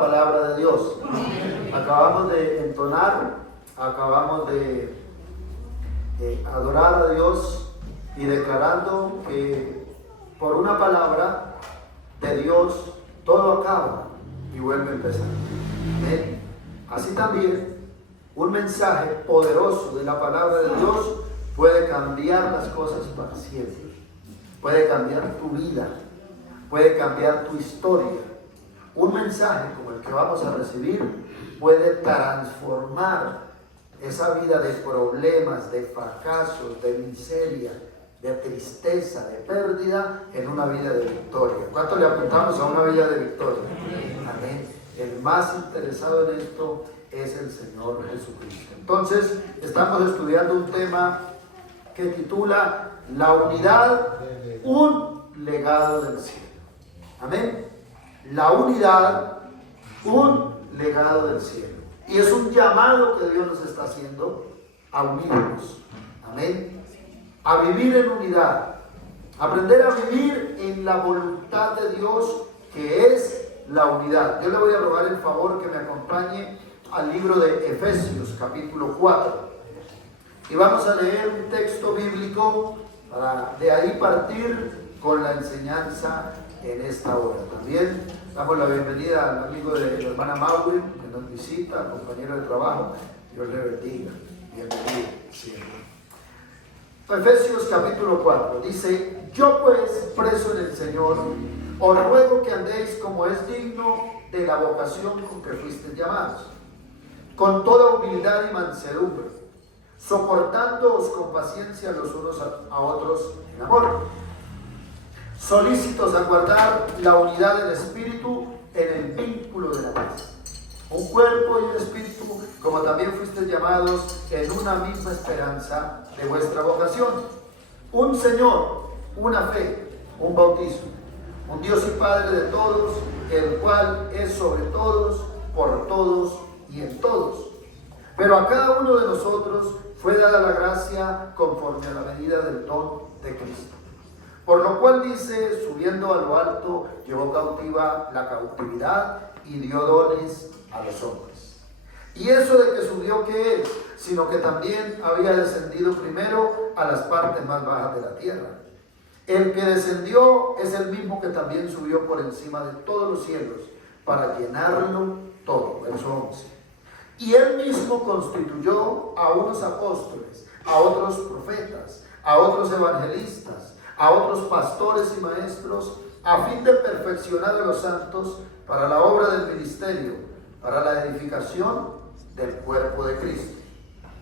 palabra de Dios. Acabamos de entonar, acabamos de adorar a Dios y declarando que por una palabra de Dios todo acaba y vuelve a empezar. ¿Amén? Así también un mensaje poderoso de la palabra de Dios puede cambiar las cosas para siempre. Puede cambiar tu vida, puede cambiar tu historia. Un mensaje como el que vamos a recibir puede transformar esa vida de problemas, de fracasos, de miseria, de tristeza, de pérdida, en una vida de victoria. ¿Cuánto le apuntamos a una vida de victoria? Amén. El más interesado en esto es el Señor Jesucristo. Entonces, estamos estudiando un tema que titula La unidad, un legado del cielo. Amén. La unidad, un legado del cielo. Y es un llamado que Dios nos está haciendo a unirnos. Amén. A vivir en unidad. Aprender a vivir en la voluntad de Dios, que es la unidad. Yo le voy a rogar el favor que me acompañe al libro de Efesios, capítulo 4. Y vamos a leer un texto bíblico para de ahí partir con la enseñanza en esta hora. También damos la bienvenida al amigo de la hermana Mauri, que nos visita, compañero de trabajo. Dios le bendiga. Bienvenido siempre. Efesios capítulo 4 dice: yo pues, preso en el Señor, os ruego que andéis como es digno de la vocación con que fuisteis llamados, con toda humildad y mansedumbre, soportándoos con paciencia los unos a otros en amor, solícitos a guardar la unidad del Espíritu en el vínculo de la paz. Un cuerpo y un espíritu, como también fuisteis llamados en una misma esperanza de vuestra vocación. Un Señor, una fe, un bautismo, un Dios y Padre de todos, el cual es sobre todos, por todos y en todos. Pero a cada uno de nosotros fue dada la gracia conforme a la medida del don de Cristo. Por lo cual dice, subiendo a lo alto, llevó cautiva la cautividad y dio dones a los hombres. Y eso de que subió, ¿qué es? Sino que también había descendido primero a las partes más bajas de la tierra. El que descendió es el mismo que también subió por encima de todos los cielos para llenarlo todo. Verso 11. Y él mismo constituyó a unos apóstoles, a otros profetas, a otros evangelistas, a otros pastores y maestros, a fin de perfeccionar a los santos para la obra del ministerio, para la edificación del cuerpo de Cristo,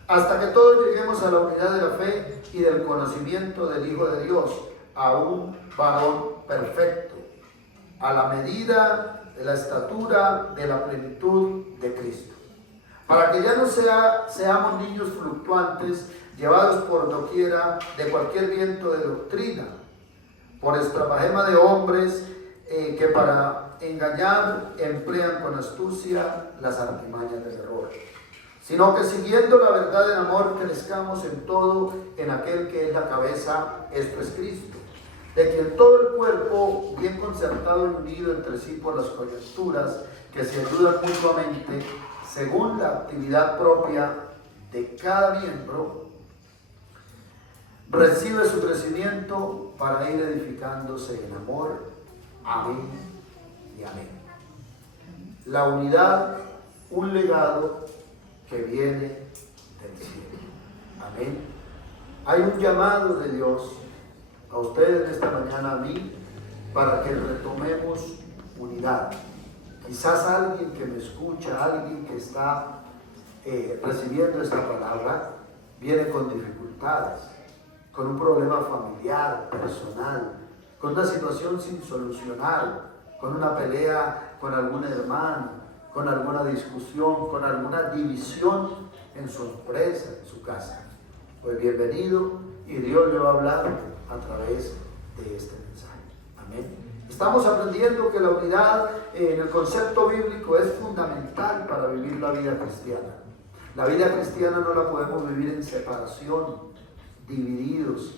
hasta que todos lleguemos a la unidad de la fe y del conocimiento del Hijo de Dios, a un varón perfecto, a la medida de la estatura de la plenitud de Cristo, para que ya no seamos niños fluctuantes, llevados por doquiera de cualquier viento de doctrina, por estratagema de hombres que para engañar emplean con astucia las artimañas del error, sino que siguiendo la verdad en amor crezcamos en todo en aquel que es la cabeza, esto es Cristo, de quien todo el cuerpo, bien concertado y unido entre sí por las coyunturas que se ayudan mutuamente, según la actividad propia de cada miembro, recibe su crecimiento para ir edificándose en amor. Amén y amén. La unidad, un legado que viene del cielo. Amén. Hay un llamado de Dios a ustedes esta mañana, a mí, para que retomemos unidad. Quizás alguien que me escucha, alguien que está recibiendo esta palabra, viene con dificultades, con un problema familiar, personal, con una situación sin solucionar, con una pelea con algún hermano, con alguna discusión, con alguna división en su empresa, en su casa. Pues bienvenido, y Dios le va a hablar a través de este mensaje. Amén. Estamos aprendiendo que la unidad en el concepto bíblico es fundamental para vivir la vida cristiana. La vida cristiana no la podemos vivir en separación, divididos,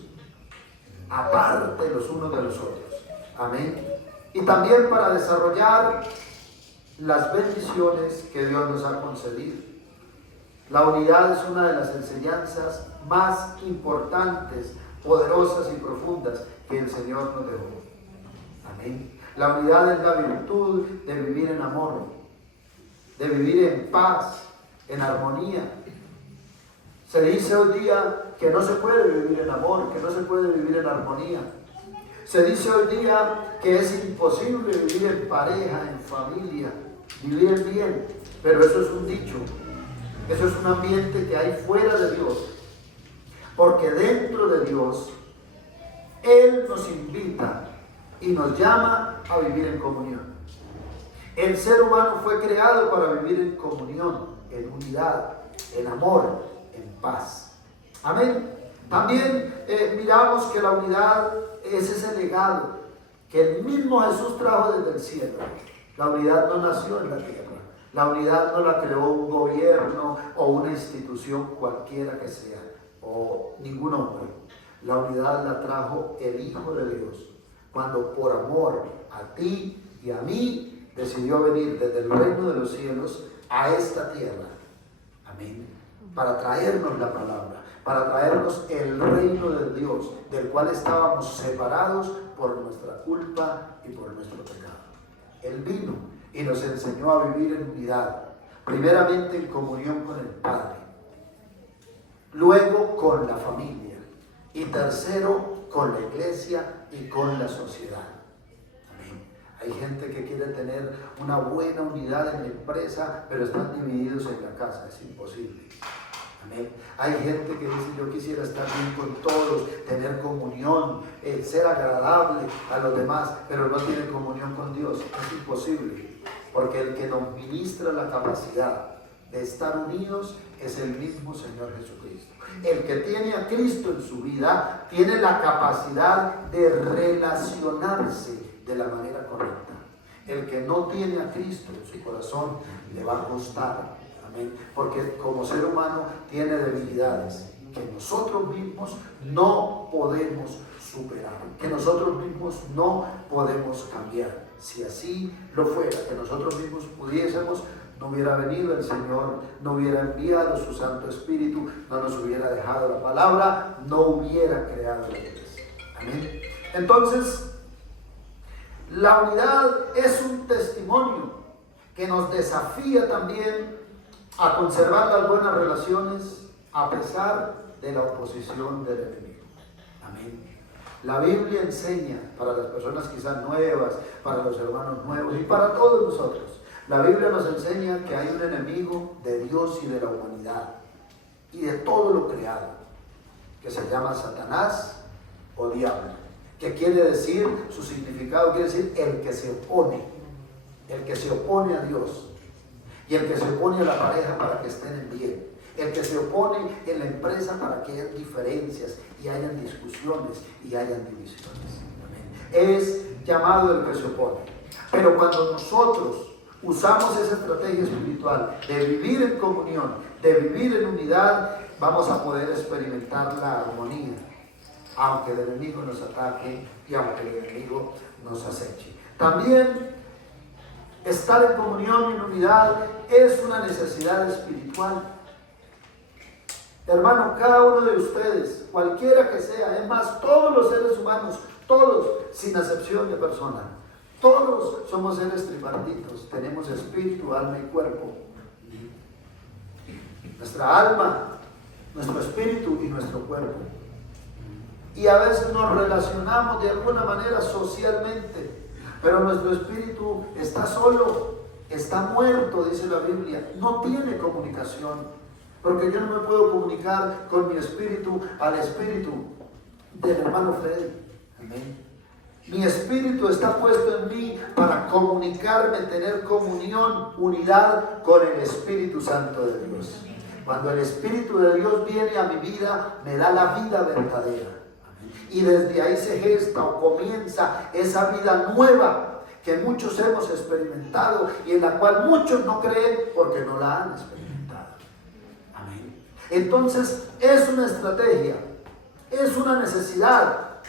aparte los unos de los otros. Amén. Y también para desarrollar las bendiciones que Dios nos ha concedido. La unidad es una de las enseñanzas más importantes, poderosas y profundas que el Señor nos dejó. Amén. La unidad es la virtud de vivir en amor, de vivir en paz, en armonía. Se dice hoy día que no se puede vivir en amor, que no se puede vivir en armonía. Se dice hoy día que es imposible vivir en pareja, en familia, vivir en bien, pero eso es un dicho, eso es un ambiente que hay fuera de Dios, porque dentro de Dios, Él nos invita y nos llama a vivir en comunión. El ser humano fue creado para vivir en comunión, en unidad, en amor, en paz. Amén. También miramos que la unidad es ese legado que el mismo Jesús trajo desde el cielo. La unidad no nació en la tierra. La unidad no la creó un gobierno o una institución cualquiera que sea, o ningún hombre. La unidad la trajo el Hijo de Dios, cuando por amor a ti y a mí decidió venir desde el reino de los cielos a esta tierra. Amén. Para traernos la palabra, para traernos el reino de Dios, del cual estábamos separados por nuestra culpa y por nuestro pecado. Él vino y nos enseñó a vivir en unidad, primeramente en comunión con el Padre, luego con la familia y tercero con la iglesia y con la sociedad. Amén. Hay gente que quiere tener una buena unidad en la empresa, pero están divididos en la casa, es imposible. Amén. Hay gente que dice: yo quisiera estar bien con todos, tener comunión, ser agradable a los demás, pero no tiene comunión con Dios. Es imposible, porque el que nos ministra la capacidad de estar unidos es el mismo Señor Jesucristo. El que tiene a Cristo en su vida tiene la capacidad de relacionarse de la manera correcta. El que no tiene a Cristo en su corazón le va a costar. Amén. Porque como ser humano tiene debilidades que nosotros mismos no podemos superar, que nosotros mismos no podemos cambiar. Si así lo fuera, que nosotros mismos pudiésemos, no hubiera venido el Señor, no hubiera enviado su Santo Espíritu, no nos hubiera dejado la palabra, no hubiera creado la iglesia. Amén. Entonces, la unidad es un testimonio que nos desafía también a conservar las buenas relaciones a pesar de la oposición del enemigo. Amén. La Biblia enseña, para las personas quizás nuevas, para los hermanos nuevos y para todos nosotros, la Biblia nos enseña que hay un enemigo de Dios y de la humanidad y de todo lo creado, que se llama Satanás o diablo, que quiere decir, su significado quiere decir el que se opone a Dios. Y el que se opone a la pareja para que estén en bien. El que se opone en la empresa para que haya diferencias y hayan discusiones y hayan divisiones. Amén. Es llamado el que se opone. Pero cuando nosotros usamos esa estrategia espiritual de vivir en comunión, de vivir en unidad, vamos a poder experimentar la armonía, aunque el enemigo nos ataque y aunque el enemigo nos aceche. También estar en comunión y en unidad es una necesidad espiritual. Hermano, cada uno de ustedes, cualquiera que sea, es más, todos los seres humanos, todos, sin excepción de persona, todos somos seres tripartitos, tenemos espíritu, alma y cuerpo. Nuestra alma, nuestro espíritu y nuestro cuerpo. Y a veces nos relacionamos de alguna manera socialmente, pero nuestro espíritu está solo, está muerto, dice la Biblia, no tiene comunicación, porque yo no me puedo comunicar con mi espíritu al espíritu del hermano Freddy. Amén. Mi espíritu está puesto en mí para comunicarme, tener comunión, unidad con el Espíritu Santo de Dios. Cuando el Espíritu de Dios viene a mi vida, me da la vida verdadera. Y desde ahí se gesta o comienza esa vida nueva que muchos hemos experimentado y en la cual muchos no creen porque no la han experimentado. Amén. Entonces es una estrategia, es una necesidad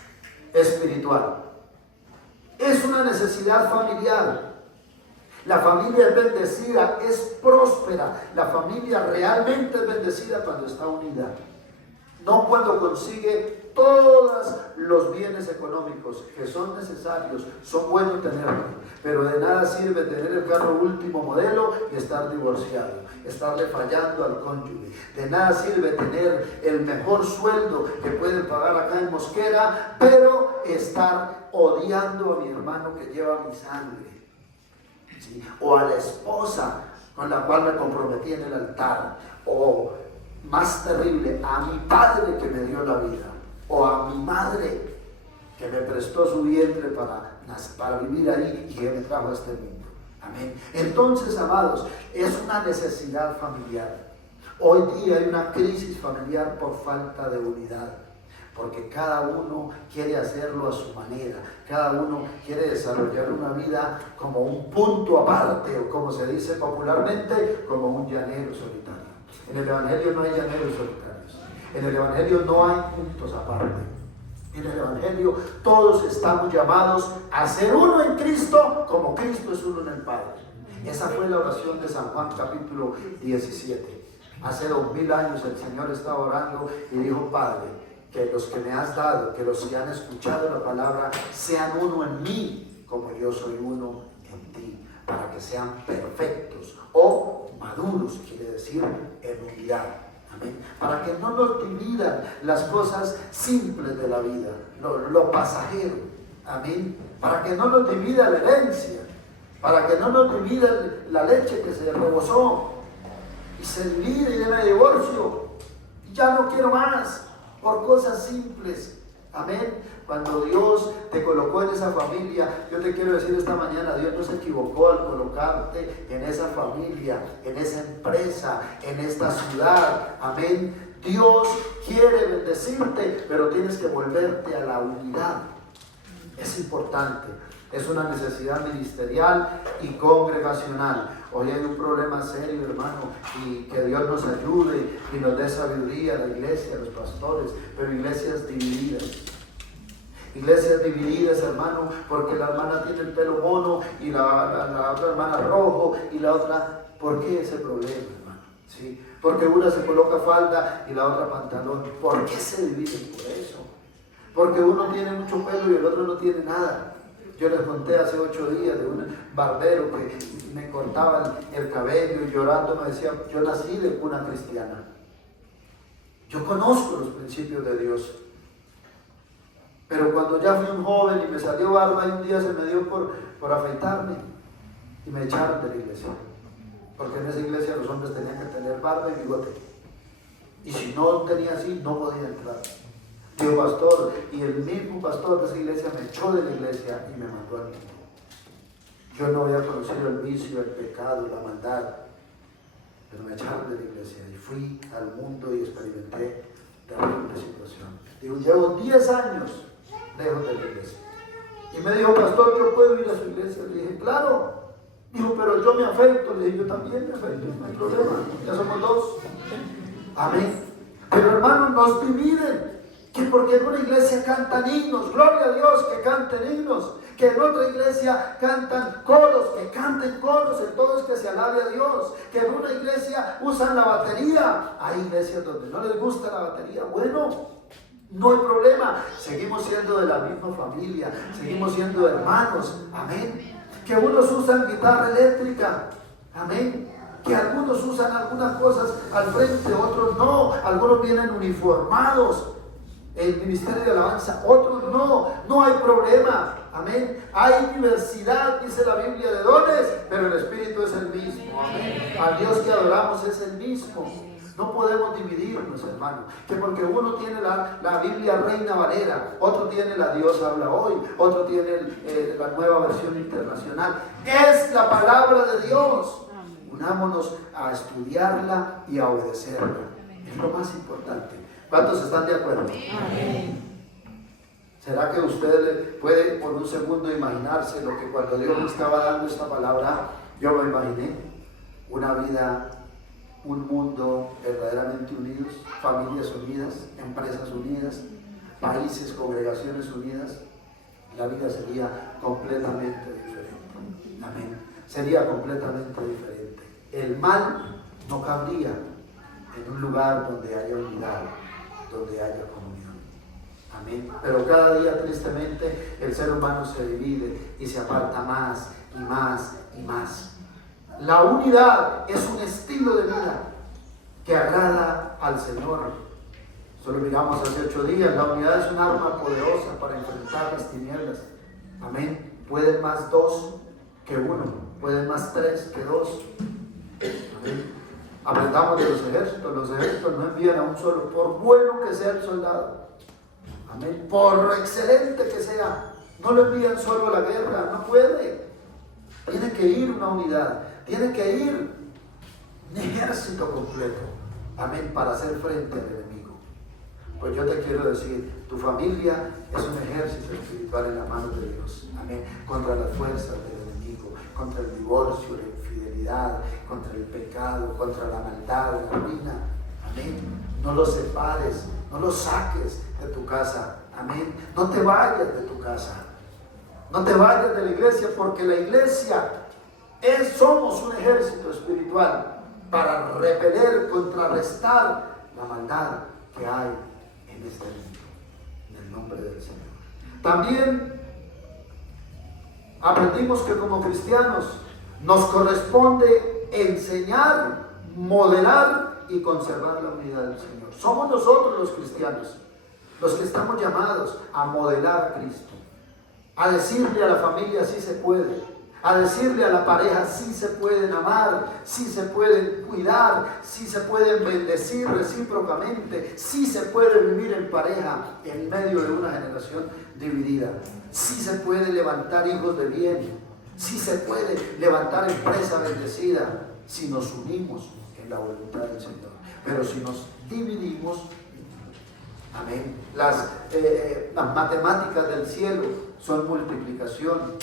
espiritual, es una necesidad familiar, La familia es bendecida, es próspera. La familia realmente es bendecida cuando está unida. No cuando consigue todos los bienes económicos que son necesarios, son buenos tenerlos, pero de nada sirve tener el carro último modelo y estar divorciado, estarle fallando al cónyuge. De nada sirve tener el mejor sueldo que pueden pagar acá en Mosquera, pero estar odiando a mi hermano que lleva mi sangre, ¿sí? O a la esposa con la cual me comprometí en el altar, o más terrible, a mi padre que me dio la vida, o a mi madre que me prestó su vientre para vivir ahí y que me trajo a este mundo. Amén. Entonces, amados, es una necesidad familiar. Hoy día hay una crisis familiar por falta de unidad, porque cada uno quiere hacerlo a su manera, cada uno quiere desarrollar una vida como un punto aparte, o como se dice popularmente, como un llanero solitario. En el Evangelio no hay llaneros solitarios. En el Evangelio no hay puntos aparte. En el Evangelio todos estamos llamados a ser uno en Cristo, como Cristo es uno en el Padre. Esa fue la oración de San Juan capítulo 17. Hace 2000 años el Señor estaba orando y dijo: Padre, que los que me has dado, que los que han escuchado la palabra, sean uno en mí, como yo soy uno en ti, para que sean perfectos o maduros, quiere decir en unidad. Amén. Para que no nos dividan las cosas simples de la vida, lo pasajero. Amén. Para que no nos divida la herencia, para que no nos divida la leche que se rebosó y se divide y debe divorcio. Ya no quiero más por cosas simples. Amén. Cuando Dios te colocó en esa familia, yo te quiero decir esta mañana, Dios no se equivocó al colocarte en esa familia, en esa empresa, en esta ciudad. Amén. Dios quiere bendecirte, pero tienes que volverte a la unidad. Es importante. Es una necesidad ministerial y congregacional. Hoy hay un problema serio, hermano, y que Dios nos ayude y nos dé sabiduría a la iglesia, a los pastores, pero iglesias divididas. Iglesias divididas, hermano, porque la hermana tiene el pelo mono y la otra hermana rojo y la otra. ¿Por qué ese problema, hermano? ¿Sí? Porque una se coloca falda y la otra pantalón. ¿Por qué se dividen por eso? Porque uno tiene mucho pelo y el otro no tiene nada. Yo les conté hace 8 días de un barbero que me cortaba el cabello y llorando me decía: yo nací de cuna cristiana. Yo conozco los principios de Dios. Pero cuando ya fui un joven y me salió barba, y un día se me dio por afeitarme y me echaron de la iglesia. Porque en esa iglesia los hombres tenían que tener barba y bigote. Y si no tenía así, no podía entrar. Digo: pastor, y el mismo pastor de esa iglesia me echó de la iglesia y me mandó al mundo. Yo no había conocido el vicio, el pecado, la maldad, pero me echaron de la iglesia y fui al mundo y experimenté terrible situación. Digo: llevo 10 años lejos de la iglesia. Y me dijo: pastor, ¿yo puedo ir a su iglesia? Le dije: claro. Dijo: pero yo me afeito. Le dije: yo también me afeito, no hay problema, ya somos 2. Amén. Pero hermanos, nos dividen. Que porque en una iglesia cantan himnos, gloria a Dios, que canten himnos, que en otra iglesia cantan coros, que canten coros, en todo es que se alabe a Dios, que en una iglesia usan la batería. Hay iglesias donde no les gusta la batería, bueno, no hay problema, seguimos siendo de la misma familia, seguimos siendo hermanos, amén. Que unos usan guitarra eléctrica, amén. Que algunos usan algunas cosas al frente, otros no, algunos vienen uniformados. El ministerio de alabanza, otros no hay problema, amén. Hay diversidad, dice la Biblia, de dones, pero el Espíritu es el mismo, amén. Al Dios que adoramos es el mismo. No podemos dividirnos, hermano, que porque uno tiene la Biblia Reina Valera, otro tiene la Dios habla hoy, otro tiene la Nueva Versión Internacional. Es la palabra de Dios. Unámonos a estudiarla y a obedecerla. Es lo más importante. ¿Cuántos están de acuerdo? Amén. ¿Será que usted puede por un segundo imaginarse lo que cuando Dios me estaba dando esta palabra, yo me imaginé? Una vida, un mundo verdaderamente unidos, familias unidas, empresas unidas, países, congregaciones unidas. La vida sería completamente diferente. Amén. sería completamente diferente. El mal no cabría en un lugar donde haya unidad, donde haya comunión. Amén. Pero cada día, tristemente, el ser humano se divide y se aparta más y más y más. La unidad es un estilo de vida que agrada al Señor. Solo miramos hace 8 días, la unidad es un arma poderosa para enfrentar las tinieblas. Amén. Pueden más 2 que 1, pueden más 3 que 2. Amén. Aprendamos de los ejércitos no envían a un solo, por bueno que sea el soldado. Amén. Por excelente que sea, no lo envían solo a la guerra, no puede. Tiene que ir una unidad, tiene que ir un ejército completo. Amén. Para hacer frente al enemigo. Pues yo te quiero decir, tu familia es un ejército espiritual en las manos de Dios. Amén. Contra las fuerzas del enemigo, contra el divorcio, la infidelidad, contra el pecado, contra la maldad, la ruina. Amén. No los separes, no los saques de tu casa. Amén. No te vayas de tu casa. No te vayas de la iglesia, porque la iglesia somos un ejército espiritual para repeler, contrarrestar la maldad que hay en este mundo, en el nombre del Señor. También aprendimos que como cristianos nos corresponde enseñar, modelar y conservar la unidad del Señor. Somos nosotros los cristianos los que estamos llamados a modelar a Cristo, a decirle a la familia sí se puede, a decirle a la pareja sí se pueden amar, sí se pueden cuidar, sí se pueden bendecir recíprocamente, sí se puede vivir en pareja en medio de una generación dividida, sí se puede levantar hijos de bien, sí se puede levantar empresa bendecida si nos unimos en la voluntad del Señor. Pero si nos dividimos, amén, las matemáticas del cielo son multiplicación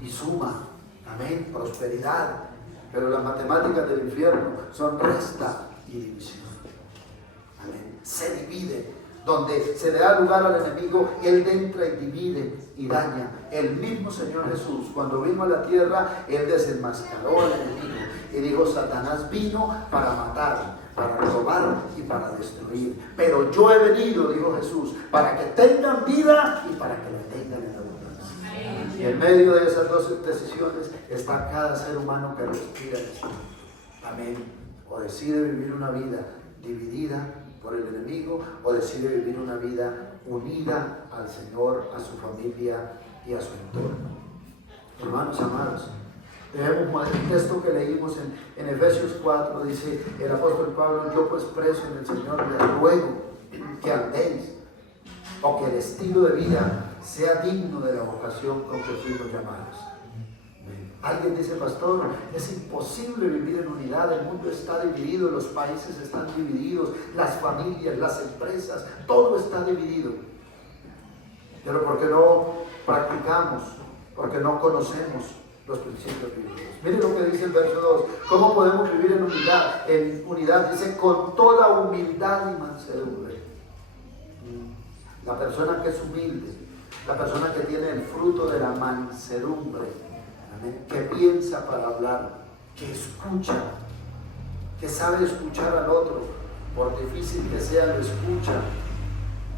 y suma, amén, prosperidad, pero las matemáticas del infierno son resta y división. Amén. Se divide, donde se le da lugar al enemigo, él entra y divide y daña. El mismo Señor Jesús, cuando vino a la tierra, él desenmascaró al enemigo y dijo: Satanás vino para matar, para robar y para destruir, pero yo he venido, dijo Jesús, para que tengan vida y para que la tengan en abundancia. Y en medio de esas dos decisiones está cada ser humano que respira en este mundo. Amén. O decide vivir una vida dividida por el enemigo, o decide vivir una vida unida al Señor, a su familia y a su entorno. Hermanos amados, el texto que leímos en Efesios 4 dice el apóstol Pablo: yo pues preso en el Señor les ruego que andéis, o que el estilo de vida sea digno de la vocación con que fuimos llamados. Alguien dice: pastor, es imposible vivir en unidad, el mundo está dividido, los países están divididos, las familias, las empresas, todo está dividido. Pero ¿por qué no practicamos? Porque no conocemos los principios bíblicos. Miren lo que dice el verso 2. ¿Cómo podemos vivir en unidad? En unidad dice: con toda humildad y mansedumbre. La persona que es humilde, la persona que tiene el fruto de la mansedumbre, amén, que piensa para hablar, que escucha, que sabe escuchar al otro, por difícil que sea lo escucha,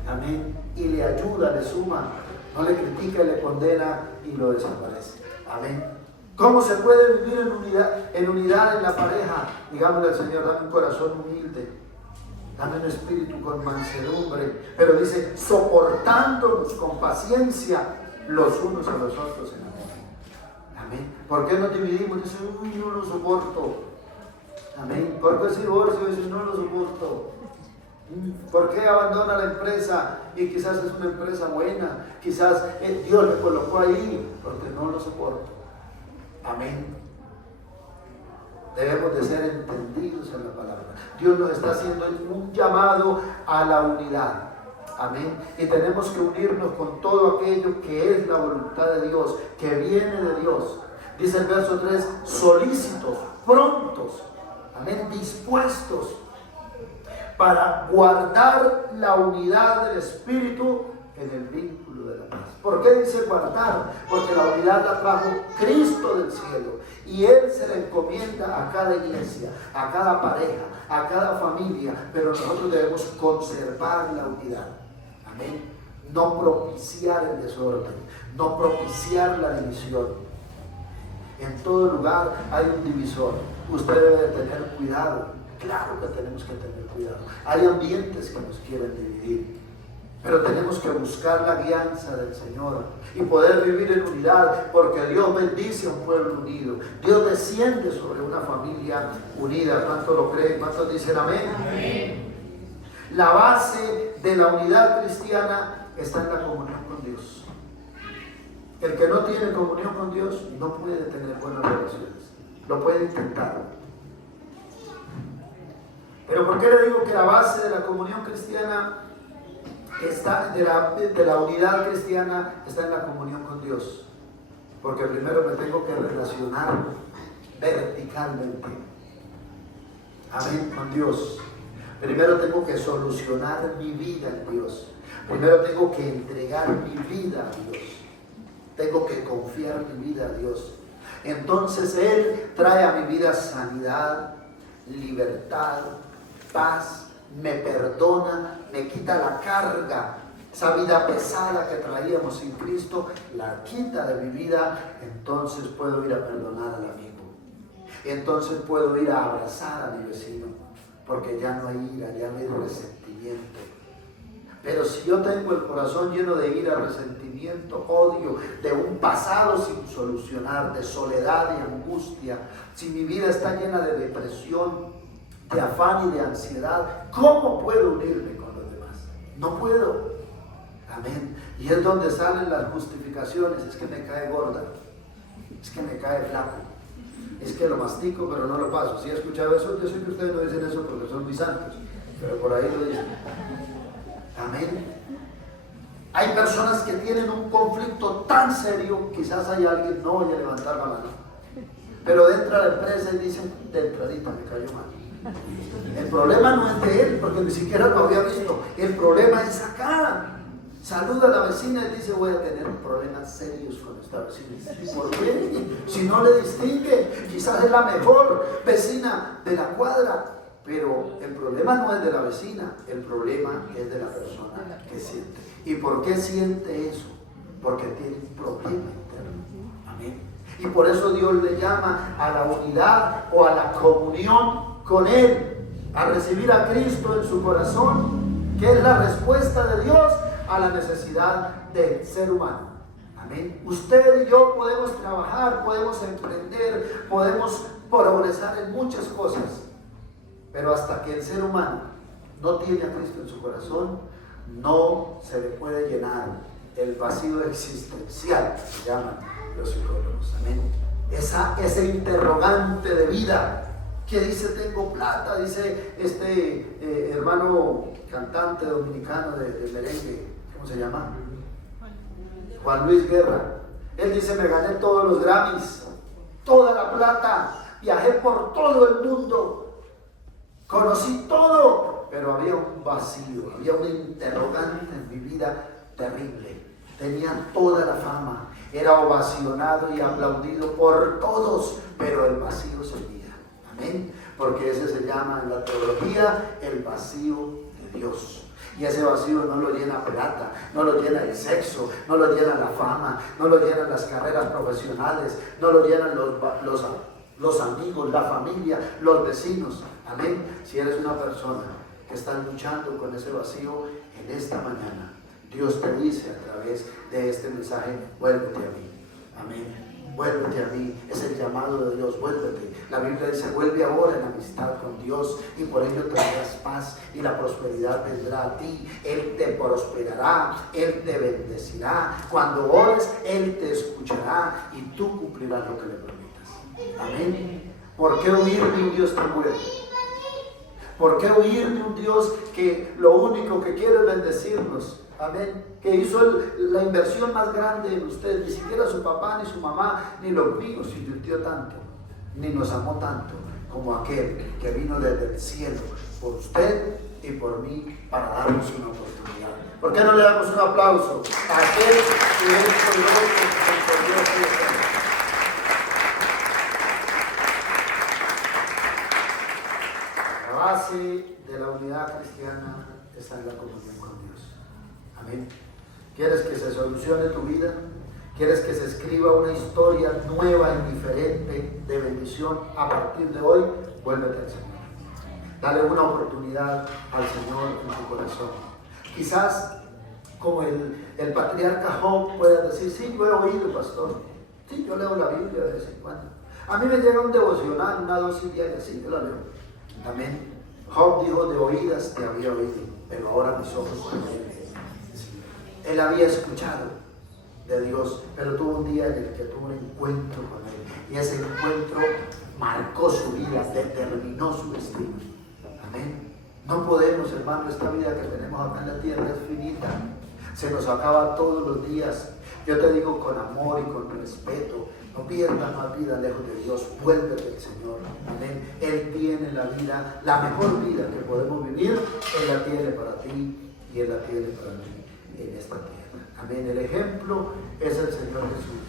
amén, y le ayuda, le suma, no le critica, le condena y lo desaparece. Amén. ¿Cómo se puede vivir en unidad en la pareja? Digámosle al Señor: dame un corazón humilde, dame un espíritu con mansedumbre, pero dice, soportándonos con paciencia los unos a los otros en amor. Amén. ¿Por qué nos dividimos? Dice: uy, no lo soporto. Amén. ¿Por qué se divorcio? Dice: no lo soporto. ¿Por qué abandona la empresa? Y quizás es una empresa buena, quizás Dios le colocó ahí, porque no lo soporto. Amén. Debemos de ser entendidos en la palabra. Dios nos está haciendo un llamado a la unidad. Amén. Y tenemos que unirnos con todo aquello que es la voluntad de Dios, que viene de Dios. Dice el verso 3: solícitos, prontos, amén, dispuestos para guardar la unidad del Espíritu en el vínculo templo de la paz. ¿Por qué dice guardar? Porque la unidad la trajo Cristo del cielo y Él se la encomienda a cada iglesia, a cada pareja, a cada familia, pero nosotros debemos conservar la unidad. Amén. No propiciar el desorden, no propiciar la división. En todo lugar hay un divisor. Usted debe de tener cuidado. Claro que tenemos que tener cuidado. Hay ambientes que nos quieren dividir, pero tenemos que buscar la guianza del Señor y poder vivir en unidad, porque Dios bendice a un pueblo unido. Dios desciende sobre una familia unida. ¿Cuántos lo creen? ¿Cuántos dicen amén? Amén. La base de la unidad cristiana está en la comunión con Dios. El que no tiene comunión con Dios no puede tener buenas relaciones. Lo puede intentar. Pero ¿por qué le digo que la base de la comunión cristiana está, de la unidad cristiana está en la comunión con Dios? Porque primero me tengo que relacionar verticalmente. Amén, con Dios. Primero tengo que solucionar mi vida en Dios. Primero tengo que entregar mi vida a Dios. Tengo que confiar mi vida a Dios. Entonces Él trae a mi vida sanidad, libertad, paz, me perdona, me quita la carga, esa vida pesada que traíamos sin Cristo, la quita de mi vida. Entonces puedo ir a perdonar al amigo, entonces puedo ir a abrazar a mi vecino, porque ya no hay ira, ya no hay resentimiento. Pero si yo tengo el corazón lleno de ira, resentimiento, odio, de un pasado sin solucionar, de soledad y angustia, si mi vida está llena de depresión, de afán y de ansiedad, ¿cómo puedo unirme con los demás? No puedo. Amén. Y es donde salen las justificaciones. Es que me cae gorda, es que me cae flaco, es que lo mastico pero no lo paso. ¿Sí he escuchado eso? Yo sé que ustedes no dicen eso porque son muy santos, pero por ahí lo dicen. Amén. Hay personas que tienen un conflicto tan serio, quizás hay alguien, no voy a levantar la mano, pero entra a la empresa y dicen, de entradita me cayó mal. El problema no es de él, porque ni siquiera lo había visto. El problema es acá. Saluda a la vecina y dice, voy a tener problemas serios con esta vecina. ¿Por qué? Si no le distingue, quizás es la mejor vecina de la cuadra, pero el problema no es de la vecina, el problema es de la persona que siente. ¿Y por qué siente eso? Porque tiene un problema interno. Amén. Y por eso Dios le llama a la unidad o a la comunión con Él, a recibir a Cristo en su corazón, que es la respuesta de Dios a la necesidad del ser humano. Amén. Usted y yo podemos trabajar, podemos emprender, podemos progresar en muchas cosas, pero hasta que el ser humano no tiene a Cristo en su corazón, no se le puede llenar el vacío existencial, que llaman los psicólogos. Amén. Ese interrogante de vida que dice, tengo plata, dice este hermano cantante dominicano de merengue, ¿cómo se llama? Juan Luis Guerra. Él dice, me gané todos los Grammys, toda la plata, viajé por todo el mundo, conocí todo, pero había un vacío, había un interrogante en mi vida terrible. Tenía toda la fama, era ovacionado y aplaudido por todos, pero el vacío seguía. Amén. Porque ese se llama en la teología el vacío de Dios. Y ese vacío no lo llena plata, no lo llena el sexo, no lo llena la fama, no lo llenan las carreras profesionales, no lo llenan los amigos, la familia, los vecinos. Amén. Si eres una persona que está luchando con ese vacío, en esta mañana Dios te dice a través de este mensaje, vuélvete a mí. Amén. Vuélvete a mí, es el llamado de Dios, vuélvete. La Biblia dice, vuelve ahora en amistad con Dios y por ello tendrás paz y la prosperidad vendrá a ti. Él te prosperará, Él te bendecirá. Cuando ores, Él te escuchará y tú cumplirás lo que le prometas. Amén. ¿Por qué huir de un Dios tan bueno? ¿Por qué huir de un Dios que lo único que quiere es bendecirnos? Amén. Que hizo la inversión más grande en usted. Ni siquiera su papá, ni su mamá, ni los míos invirtió tanto, ni nos amó tanto. como aquel que vino desde el cielo por usted y por mí para darnos una oportunidad. ¿Por qué no le damos un aplauso a aquel que es poderoso por Dios? La base de la unidad cristiana está en la comunión con Dios. Amén. ¿Quieres que se solucione tu vida? ¿Quieres que se escriba una historia nueva y diferente de bendición a partir de hoy? Vuélvete al Señor. Dale una oportunidad al Señor en tu corazón. Quizás, como el patriarca Job pueda decir, sí, yo he oído, pastor. Sí, yo leo la Biblia de vez en cuando. A mí me llega un devocional, una dosis diaria, sí, yo la leo. Amén. Job dijo, de oídas te había oído, pero ahora mis ojos te ven. Él había escuchado de Dios, pero tuvo un día en el que tuvo un encuentro con Él. Y ese encuentro marcó su vida, determinó su destino. Amén. No podemos, hermano, esta vida que tenemos acá en la tierra es finita. Se nos acaba todos los días. Yo te digo con amor y con respeto, no pierdas más vida lejos de Dios, vuélvete al Señor. Amén. Él tiene la vida, la mejor vida que podemos vivir, Él la tiene para ti y Él la tiene para mí en esta tierra. Amén. El ejemplo es el Señor Jesús.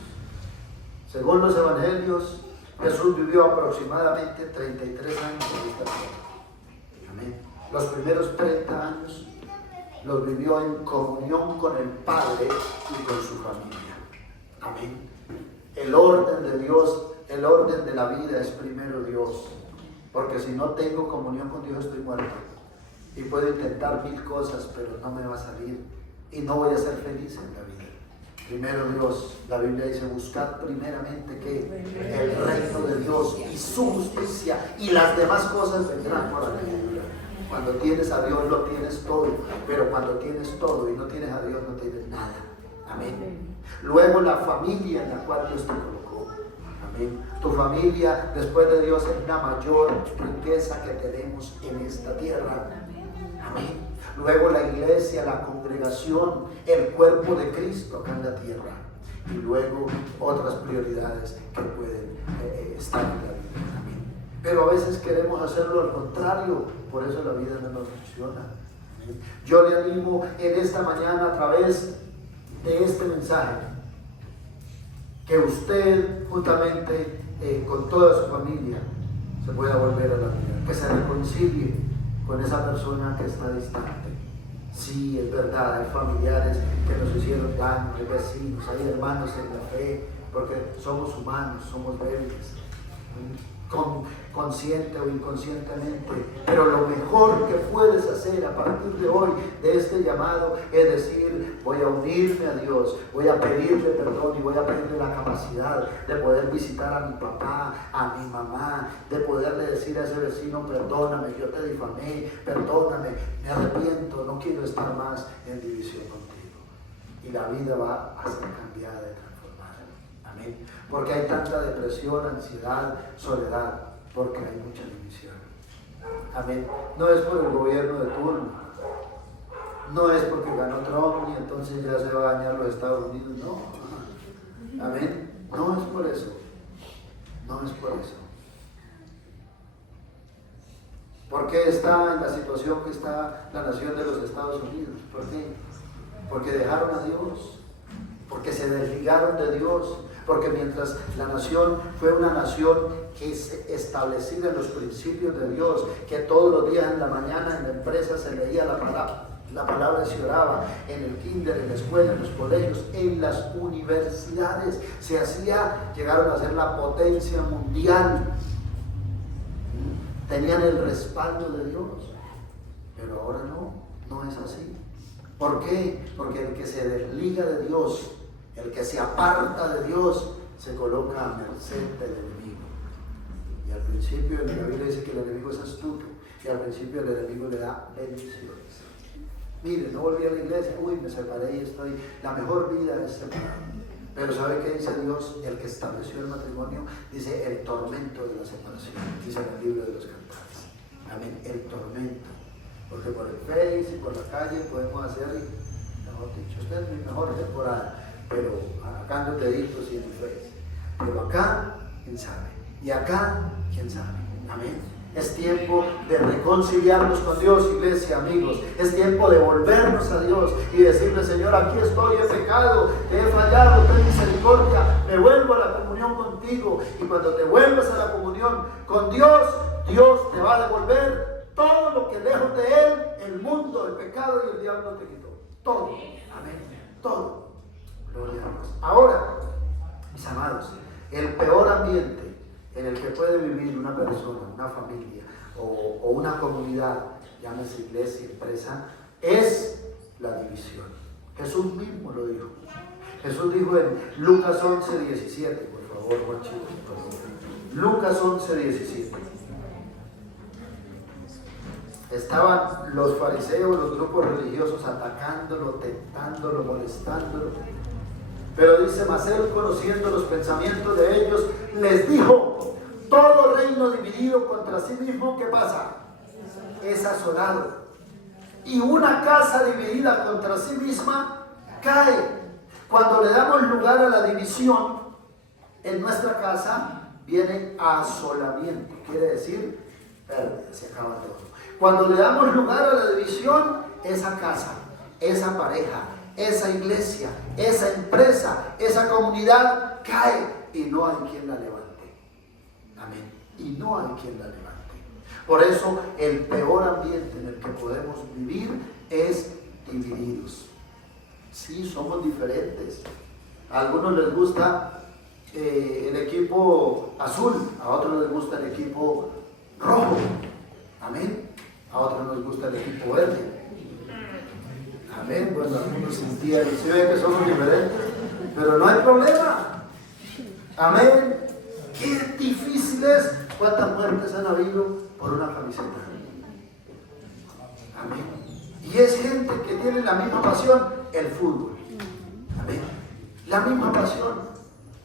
Según los evangelios, Jesús vivió aproximadamente 33 años en esta tierra. Amén. Los primeros 30 años los vivió en comunión con el Padre y con su familia. Amén. El orden de Dios, el orden de la vida es primero Dios. Porque si no tengo comunión con Dios estoy muerto. Y puedo intentar 1000 cosas, pero no me va a salir. Y no voy a ser feliz en la vida. Primero Dios, la Biblia dice, buscad primeramente que el reino de Dios y su justicia y las demás cosas vendrán por añadidura. Cuando tienes a Dios lo tienes todo, pero cuando tienes todo y no tienes a Dios no tienes nada. Amén. Luego la familia en la cual Dios te colocó. Amén. Tu familia después de Dios es la mayor riqueza que tenemos en esta tierra. Amén. Luego la iglesia, la congregación, el cuerpo de Cristo acá en la tierra. Y luego otras prioridades que pueden estar en la vida. Amén. Pero a veces queremos hacerlo al contrario, por eso la vida no nos funciona. Amén. Yo le animo en esta mañana a través de este mensaje que usted juntamente con toda su familia se pueda volver a la vida, que se reconcilie con esa persona que está distante. Sí, es verdad, hay familiares que nos hicieron daño, hay vecinos, hay hermanos en la fe, porque somos humanos, somos débiles, consciente o inconscientemente, pero lo mejor que puedes hacer a partir de hoy, de este llamado, es decir, voy a unirme a Dios, voy a pedirle perdón y voy a pedirle la capacidad de poder visitar a mi papá, a mi mamá, de poderle decir a ese vecino, perdóname, yo te difamé, perdóname, me arrepiento, no quiero estar más en división contigo. Y la vida va a ser cambiada y transformada. Amén. Porque hay tanta depresión, ansiedad, soledad, porque hay mucha división. Amén. No es por el gobierno de turno, no es porque ganó Trump y entonces ya se va a dañar los Estados Unidos, no. Amén. No es por eso, no es por eso. ¿Por qué está en la situación que está la nación de los Estados Unidos? ¿Por qué? Porque dejaron a Dios, porque se desligaron de Dios. Porque mientras la nación fue una nación que es establecida en los principios de Dios, que todos los días en la mañana en la empresa se leía la palabra se oraba, en el kinder, en la escuela, en los colegios, en las universidades, se hacía, llegaron a ser la potencia mundial. Tenían el respaldo de Dios, pero ahora no es así. ¿Por qué? Porque el que se desliga de Dios, el que se aparta de Dios, se coloca a merced del enemigo. Y al principio la Biblia dice que el enemigo es astuto, y al principio el enemigo le da bendiciones. Mire, no volví a la iglesia, me separé y estoy, la mejor vida es separado. Pero ¿sabe qué dice Dios? El que estableció el matrimonio, dice el tormento de la separación, dice en el libro de los Cantares. Amén, el tormento. Porque por el Face y por la calle podemos hacer, mejor dicho, esta es mi mejor temporada, pero acá ando deditos y en el Face. Pero acá, quién sabe. Y acá, quién sabe. Amén. Es tiempo de reconciliarnos con Dios, iglesia, amigos. Es tiempo de volvernos a Dios y decirle: Señor, aquí estoy, he pecado, te he fallado, ten misericordia, me vuelvo a la comunión contigo. Y cuando te vuelves a la comunión con Dios, Dios te va a devolver todo lo que lejos de Él, el mundo, el pecado y el diablo te quitó. Todo. Amén. Todo. Gloria a Dios. Ahora, mis amados, el peor ambiente en el que puede vivir una persona, una familia o una comunidad, llámese iglesia, empresa, es la división. Jesús mismo lo dijo. Jesús dijo en Lucas 11:17, por favor, Juan Chico, por favor. Lucas 11:17. Estaban los fariseos, los grupos religiosos atacándolo, tentándolo, molestándolo. Pero dice: mas él, conociendo los pensamientos de ellos, les dijo: todo reino dividido contra sí mismo, ¿qué pasa? Es asolado. Y una casa dividida contra sí misma cae. Cuando le damos lugar a la división en nuestra casa, viene asolamiento. Quiere decir, se acaba todo. Cuando le damos lugar a la división, esa casa, esa pareja, esa iglesia, esa empresa, esa comunidad cae y no hay quien la levante. Amén. Y no hay quien la levante. Por eso el peor ambiente en el que podemos vivir es divididos. Sí, somos diferentes. A algunos les gusta el equipo azul, a otros les gusta el equipo rojo. Amén. A otros les gusta el equipo verde. Amén. Bueno, algunos sentían y se ve que somos diferentes, pero no hay problema. Amén. Qué difícil es. ¿Cuántas muertes han habido por una camiseta? Amén. Y es gente que tiene la misma pasión, el fútbol. Amén. La misma pasión.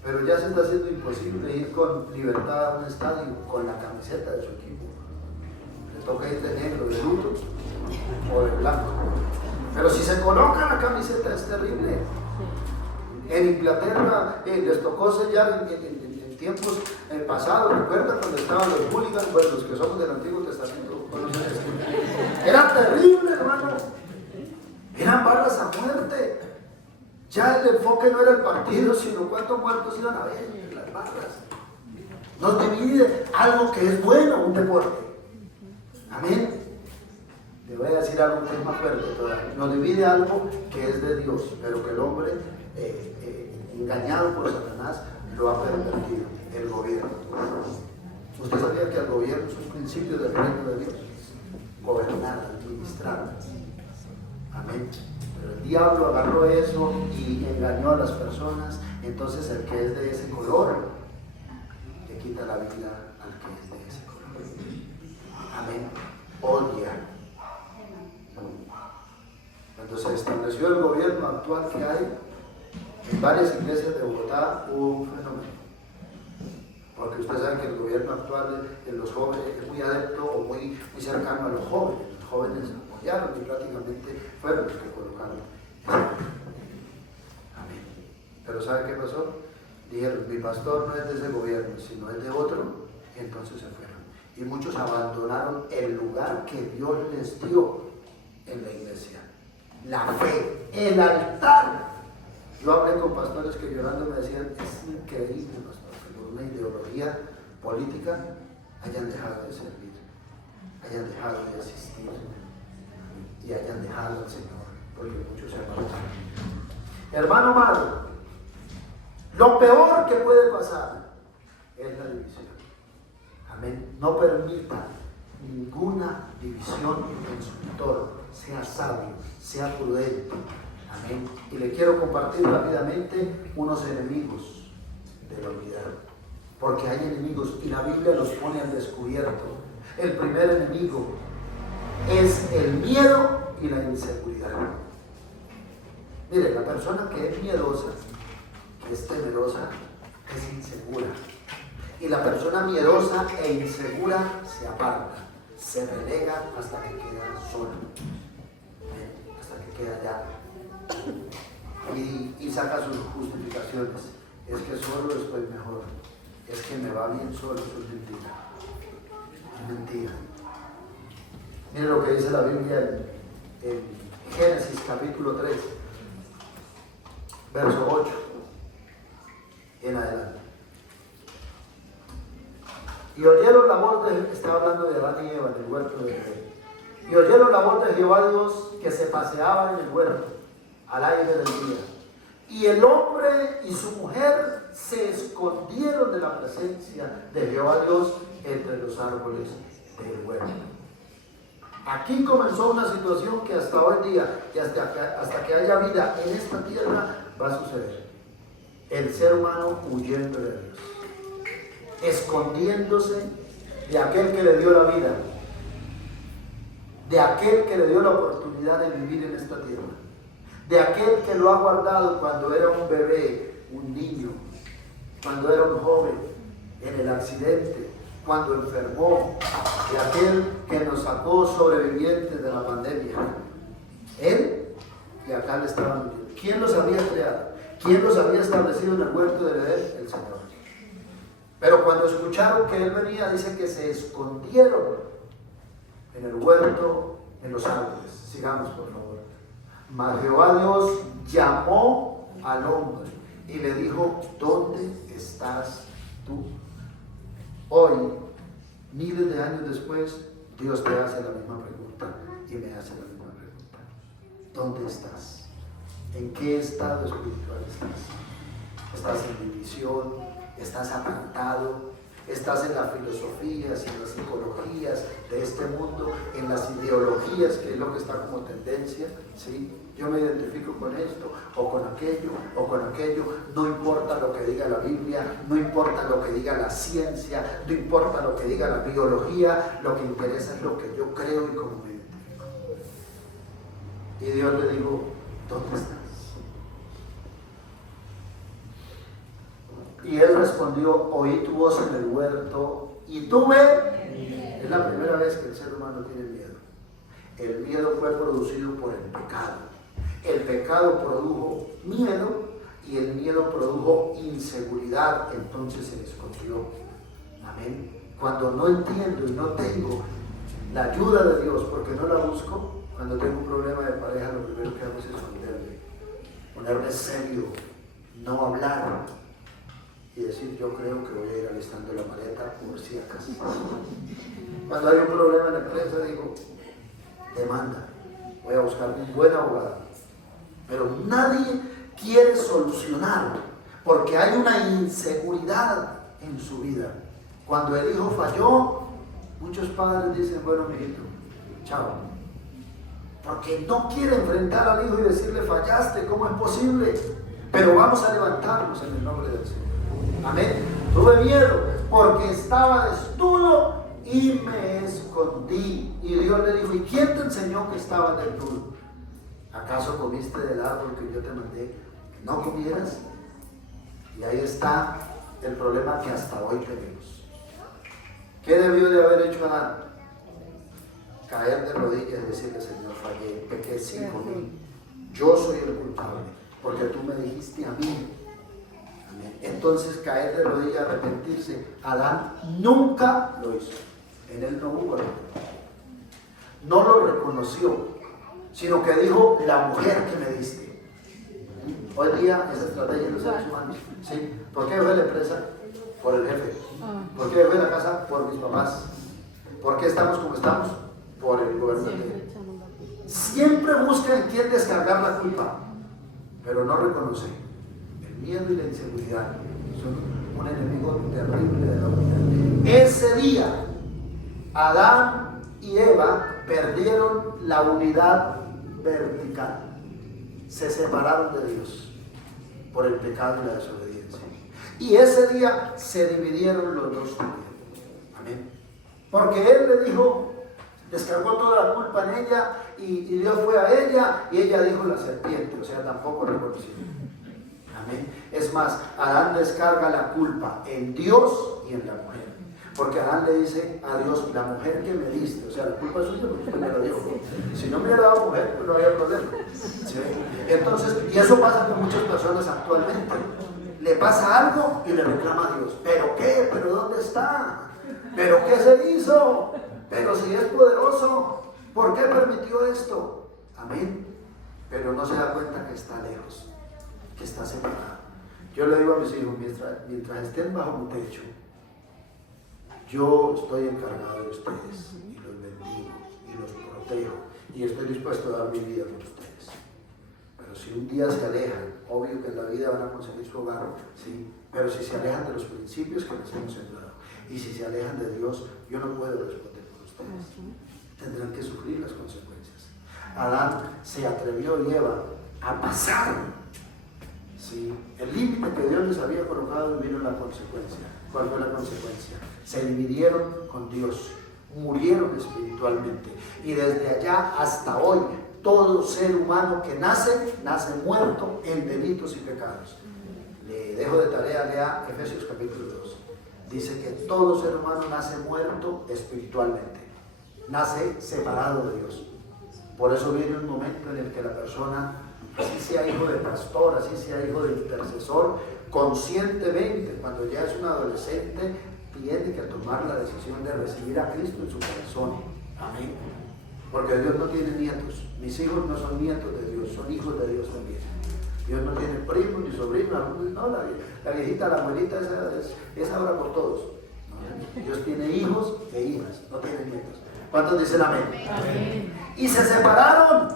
Pero ya se está haciendo imposible ir con libertad a un estadio con la camiseta de su equipo. Le toca ir de negro, de luto o de blanco. Pero si se coloca la camiseta es terrible. En Inglaterra les tocó sellar en tiempos pasados. ¿Recuerdan cuando estaban los hooligans? Bueno, los que somos del Antiguo Testamento conocen esto. Era terrible, hermano. Eran barras a muerte. Ya el enfoque no era el partido, sino cuántos muertos iban a haber en las barras. Nos divide algo que es bueno, un deporte. Amén. Le voy a decir algo que es más fuerte todavía. Nos divide algo que es de Dios, pero que el hombre, engañado por Satanás, lo ha pervertido: el gobierno. ¿Usted sabía que el gobierno es un principio del reino de Dios? Gobernar, administrar. Amén. Pero el diablo agarró eso y engañó a las personas. Entonces el que es de ese color le quita la vida al que es de ese color. Amén. Odia. Cuando se estableció el gobierno actual que hay, en varias iglesias de Bogotá hubo un fenómeno. Porque usted sabe que el gobierno actual de los jóvenes es muy adepto o muy cercano a los jóvenes. Los jóvenes apoyaron y prácticamente fueron los que colocaron ese gobierno. Amén. Pero ¿sabe qué pasó? Dijeron: mi pastor no es de ese gobierno, sino es de otro. Y entonces se fueron. Y muchos abandonaron el lugar que Dios les dio en la iglesia. La fe, el altar. Yo hablé con pastores que llorando me decían: es increíble, pastor, que por una ideología política hayan dejado de servir, hayan dejado de asistir y hayan dejado al Señor, porque muchos se apartaron. Hermano amado, lo peor que puede pasar es la división. Amén. No permita ninguna división en su entorno. Sea sabio, sea prudente. Amén. Y le quiero compartir rápidamente unos enemigos del olvidar. Porque hay enemigos y la Biblia los pone al descubierto. El primer enemigo es el miedo y la inseguridad. Mire, la persona que es miedosa, que es temerosa, es insegura. Y la persona miedosa e insegura se aparta, se relega hasta que queda sola. Hasta que queda ya. Y saca sus justificaciones. Es que solo estoy mejor. Es que me va bien solo, eso es mentira. Mentira. Mire lo que dice la Biblia en Génesis capítulo 3, verso 8 en adelante. Y oyeron la voz de, está hablando de Adán y Eva en el huerto de Edén. Y oyeron la voz de Jehová Dios que se paseaba en el huerto al aire del día. Y el hombre y su mujer se escondieron de la presencia de Jehová Dios entre los árboles del huerto. Aquí comenzó una situación que hasta hoy día, que hasta que haya vida en esta tierra, va a suceder. El ser humano huyendo de Dios, escondiéndose de aquel que le dio la vida, de aquel que le dio la oportunidad de vivir en esta tierra, de aquel que lo ha guardado cuando era un bebé, un niño, cuando era un joven, en el accidente, cuando enfermó, de aquel que nos sacó sobrevivientes de la pandemia. Él, y acá le estaban viviendo. ¿Quién los había creado? ¿Quién los había establecido en el huerto de Edén? El Señor. Pero cuando escucharon que Él venía, dice que se escondieron en el huerto, en los árboles. Sigamos, por favor. Mas Jehová Dios llamó al hombre y le dijo: ¿dónde estás tú? Hoy, miles de años después, Dios te hace la misma pregunta y me hace la misma pregunta. ¿Dónde estás? ¿En qué estado espiritual estás? ¿Estás en división? ¿Estás apartado? ¿Estás en las filosofías y en las psicologías de este mundo? ¿En las ideologías, que es lo que está como tendencia? ¿Sí? Yo me identifico con esto, o con aquello, o con aquello. No importa lo que diga la Biblia, no importa lo que diga la ciencia, no importa lo que diga la biología, lo que interesa es lo que yo creo y cómo me identifico. Y Dios le dijo: ¿dónde estás? Y él respondió: oí tu voz en el huerto y tuve. Es la primera vez que el ser humano tiene miedo. El miedo fue producido por el pecado. El pecado produjo miedo y el miedo produjo inseguridad. Entonces se escondió. Amén. Cuando no entiendo y no tengo la ayuda de Dios, porque no la busco, cuando tengo un problema de pareja, lo primero que hago es esconderme, ponerme serio, no hablar y decir: yo creo que voy a ir alistando la maleta por si acaso. Cuando hay un problema en la empresa, digo: demanda, voy a buscar un buen abogado. Pero nadie quiere solucionar porque hay una inseguridad en su vida. Cuando el hijo falló, muchos padres dicen: bueno, mijito, chao. Porque no quiere enfrentar al hijo y decirle: fallaste, ¿cómo es posible? Pero vamos a levantarnos en el nombre del Señor. Amén. Tuve miedo porque estaba desnudo y me escondí. Y Dios le dijo: ¿y quién te enseñó que estabas desnudo? ¿Acaso comiste del árbol que yo te mandé que no comieras? Y ahí está el problema que hasta hoy tenemos. ¿Qué debió de haber hecho Adán? Caer de rodillas y decirle: Señor, fallé, pequé sí con mí. Yo soy el culpable, porque tú me dijiste a mí. Amén. Entonces caer de rodillas, arrepentirse. Adán nunca lo hizo. En él no hubo arrepentimiento. No lo reconoció, sino que dijo: la mujer que me diste. Hoy día esa estrategia de los seres humanos. ¿Sí? ¿Por qué dejé la empresa? Por el jefe. ¿Por qué dejé la casa? Por mis papás. ¿Por qué estamos como estamos? Por el gobernante. Siempre busca en quién descargar la culpa, pero no reconoce. El miedo y la inseguridad son un enemigo terrible de la humanidad. Ese día, Adán y Eva perdieron la unidad vertical. Se separaron de Dios por el pecado y la desobediencia. Y ese día se dividieron los dos también. Amén. Porque él le dijo, descargó toda la culpa en ella y Dios fue a ella y ella dijo la serpiente, o sea, tampoco reconoció. Amén. Es más, Adán descarga la culpa en Dios y en la mujer. Porque Adán le dice a Dios: la mujer que me diste, o sea, la culpa es suya porque usted me la dio. Si no me hubiera dado mujer, pues no había problema. ¿Sí? Entonces, y eso pasa con muchas personas actualmente. Le pasa algo y le reclama a Dios. ¿Pero qué? ¿Pero dónde está? ¿Pero qué se hizo? Pero si es poderoso, ¿por qué permitió esto? Amén. Pero no se da cuenta que está lejos, que está separado. Yo le digo a mis hijos, mientras estén bajo mi techo, yo estoy encargado de ustedes y los bendigo y los protejo y estoy dispuesto a dar mi vida por ustedes. Pero si un día se alejan, obvio que en la vida van a conseguir su hogar, sí, pero si se alejan de los principios que les hemos sembrado y si se alejan de Dios, yo no puedo responder por ustedes. Tendrán que sufrir las consecuencias. Adán se atrevió y Eva a pasar, sí, el límite que Dios les había colocado, y vino la consecuencia. ¿Cuál fue la consecuencia? Se dividieron con Dios, murieron espiritualmente, y desde allá hasta hoy todo ser humano que nace muerto en delitos y pecados. Le dejo de tarea, lea Efesios capítulo 2. Dice que todo ser humano nace muerto espiritualmente, nace separado de Dios. Por eso viene un momento en el que la persona, así sea hijo de pastor, así sea hijo de intercesor, conscientemente, cuando ya es un adolescente, tiene que tomar la decisión de recibir a Cristo en su corazón. Amén. Porque Dios no tiene nietos. Mis hijos no son nietos de Dios, son hijos de Dios también. Dios no tiene primos ni sobrinos. No, la viejita, la abuelita, esa habla por todos. ¿No? Dios tiene hijos e hijas, no tiene nietos. ¿Cuántos dicen amén? Amén? Y se separaron.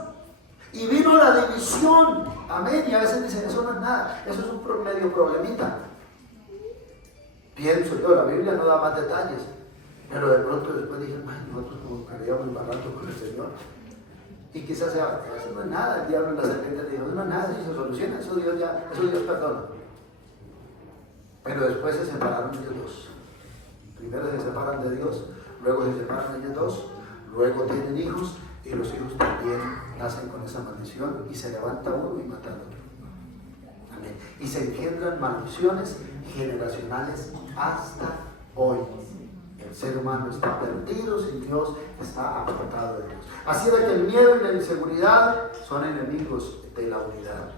Y vino la división. Amén. Y a veces dicen, eso no es nada. Eso es un medio problemita. Pienso yo, la Biblia no da más detalles. Pero de pronto después dicen, nosotros como queríamos embarrarnos con el Señor. Y quizás sea, eso no es nada. El diablo en la serpiente dijo, no es nada, si se soluciona, eso Dios perdona. Pero después se separaron ellos dos. Primero se separan de Dios, luego se separan ellos dos, luego tienen hijos, y los hijos también nacen con esa maldición, y se levanta uno y mata al otro. Amén. Y se engendran maldiciones generacionales hasta hoy. El ser humano está perdido sin Dios, está apartado de Dios. Así de que el miedo y la inseguridad son enemigos de la unidad.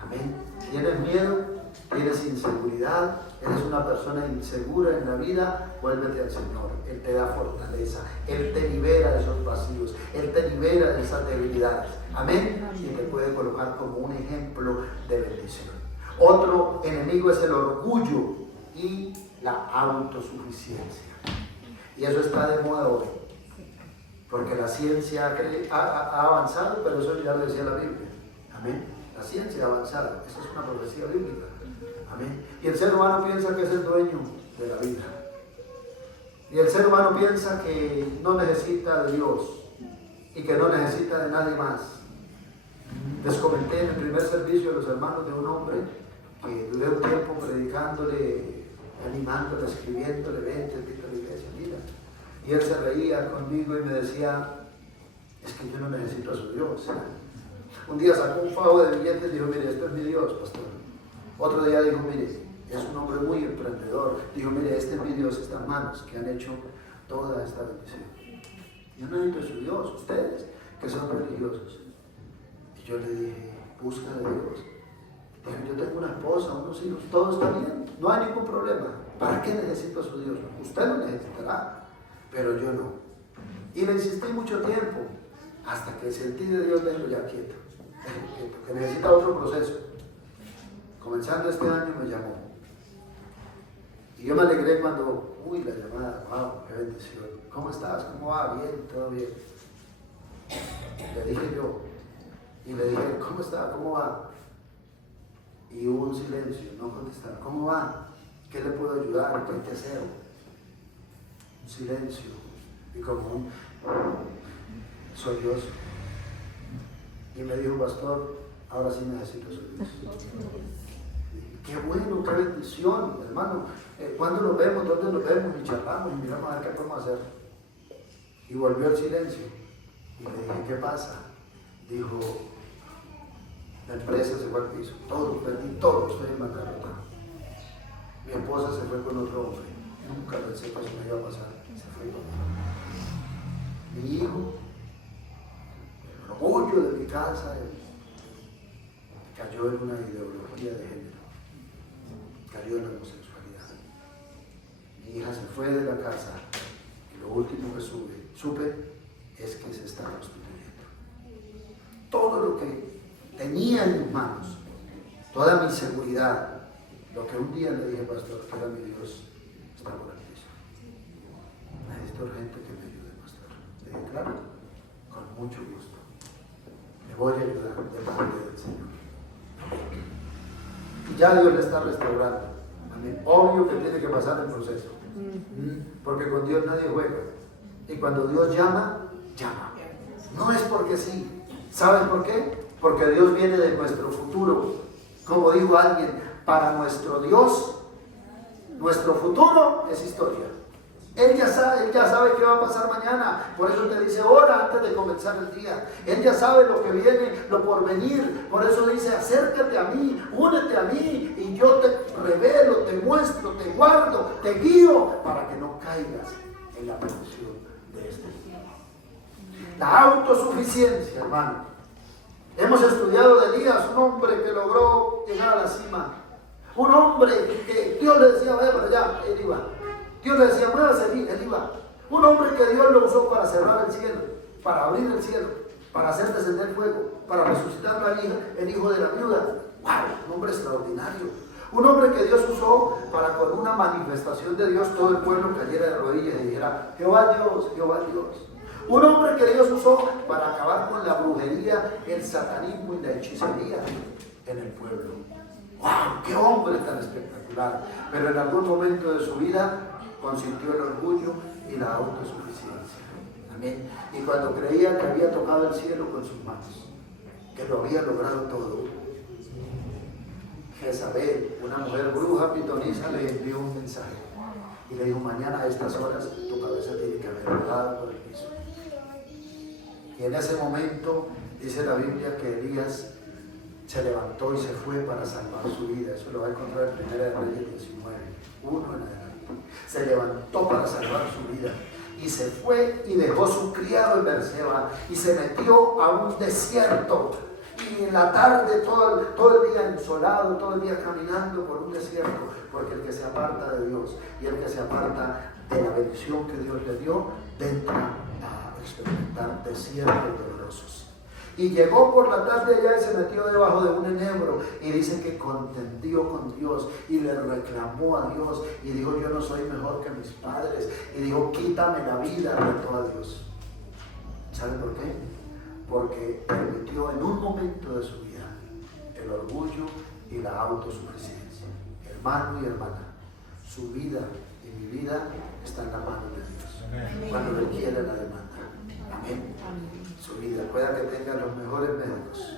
Amén. ¿Tienes miedo? ¿Tienes inseguridad? ¿Eres una persona insegura en la vida? Vuélvete al Señor. Él te da fortaleza. Él te libera de esos vacíos. Él te libera de esas debilidades. Amén. Y te puede colocar como un ejemplo de bendición. Otro enemigo es el orgullo y la autosuficiencia. Y eso está de moda hoy. Porque la ciencia ha avanzado, pero eso ya lo decía la Biblia. Amén. La ciencia ha avanzado. Esa es una profecía bíblica. Amén. Y el ser humano piensa que es el dueño de la vida. Y el ser humano piensa que no necesita de Dios y que no necesita de nadie más. Les comenté en el primer servicio de los hermanos de un hombre que duré un tiempo predicándole, animándole, escribiéndole, vente, a la iglesia, mira. Y él se reía conmigo y me decía, es que yo no necesito a su Dios. Un día sacó un fajo de billetes y dijo, mire, esto es mi Dios, pastor. Otro día dijo, mire, es un hombre muy emprendedor. Dijo, mire, este es mi Dios, estas manos que han hecho toda esta bendición. Yo no necesito a su Dios, ustedes que son religiosos. Y yo le dije, busca de Dios. Dijo, yo tengo una esposa, unos hijos, todo está bien, no hay ningún problema. ¿Para qué necesito a su Dios? Usted lo necesitará, pero yo no. Y le insistí mucho tiempo, hasta que sentí de Dios, déjelo ya quieto, que necesita otro proceso. Comenzando este año me llamó. Y yo me alegré cuando, la llamada, wow, qué bendición. ¿Cómo estás? ¿Cómo va? Bien, todo bien. Le dije yo, y le dije, ¿cómo está? ¿Cómo va? Y hubo un silencio, no contestaron. ¿Cómo va? ¿Qué le puedo ayudar? ¿Qué hay que hacer? Un silencio. Y como soy Dios. Y me dijo, pastor, ahora sí necesito su Dios. Qué bueno, qué bendición, hermano. ¿Cuándo nos vemos? ¿Dónde nos vemos? Y charlamos y miramos a ver qué podemos hacer. Y volvió el silencio. Y le dije, ¿qué pasa? Dijo, la empresa se fue al piso. Todo, perdí todo, estoy en bancarrota. Mi esposa se fue con otro hombre. Nunca pensé que eso me iba a pasar. Se fue con otro hombre. Mi hijo, el orgullo de mi casa, cayó en una ideología de género. Cayó en la homosexualidad. Mi hija se fue de la casa lo último que supe es que se está constituyendo. Todo lo que tenía en mis manos, toda mi seguridad, lo que un día le dije, pastor, que era mi Dios, está por el piso. Necesito gente que me ayude, pastor. Le dije, claro, con mucho gusto. Me voy a ayudar de parte del Señor. Y ya Dios le está restaurando. Amén. Obvio que tiene que pasar el proceso. Porque con Dios nadie juega. Y cuando Dios llama, llama. No es porque sí. ¿Saben por qué? Porque Dios viene de nuestro futuro. Como dijo alguien, para nuestro Dios, nuestro futuro es historia. Él ya sabe qué va a pasar mañana. Por eso te dice, ora antes de comenzar el día. Él ya sabe lo que viene, lo por venir. Por eso dice, acércate a mí, únete a mí, y yo te revelo, te muestro, te guardo, te guío, para que no caigas en la perdición de este día. La autosuficiencia, hermano. Hemos estudiado de Elías, un hombre que logró llegar a la cima. Un hombre que Dios le decía, vaya para allá, él iba. Dios le decía, muévase, él iba. Un hombre que Dios lo usó para cerrar el cielo, para abrir el cielo, para hacer descender fuego, para resucitar el hijo de la viuda. ¡Wow! Un hombre extraordinario. Un hombre que Dios usó para, con una manifestación de Dios, todo el pueblo cayera de rodillas y dijera, Jehová Dios, Jehová Dios. Un hombre que Dios usó para acabar con la brujería, el satanismo y la hechicería en el pueblo. ¡Wow! ¡Qué hombre tan espectacular! Pero en algún momento de su vida consintió el orgullo y la autosuficiencia. Amén. Y cuando creía que había tocado el cielo con sus manos, que lo había logrado todo, Jezabel, una mujer bruja pitonisa, le envió un mensaje y le dijo, mañana a estas horas tu cabeza tiene que haber rodado por el piso. Y en ese momento dice la Biblia que Elías se levantó y se fue para salvar su vida. Eso lo va a encontrar en 1 Reyes 19, 1 en adelante. Se levantó para salvar su vida y se fue y dejó su criado en Berseba y se metió a un desierto. Y en la tarde, todo el día ensolado, todo el día caminando por un desierto, porque el que se aparta de Dios y el que se aparta de la bendición que Dios le dio, entra a experimentar desiertos dolorosos. Y llegó por la tarde allá y se metió debajo de un enebro y dice que contendió con Dios y le reclamó a Dios y dijo, yo no soy mejor que mis padres, y dijo, quítame la vida, retó a Dios. ¿Saben por qué? Porque permitió en un momento de su vida el orgullo y la autosuficiencia. Hermano y hermana, su vida y mi vida está en la mano de Dios. Amén. Cuando Él quiere la demanda. Amén. Su vida, pueda que tengan los mejores médicos,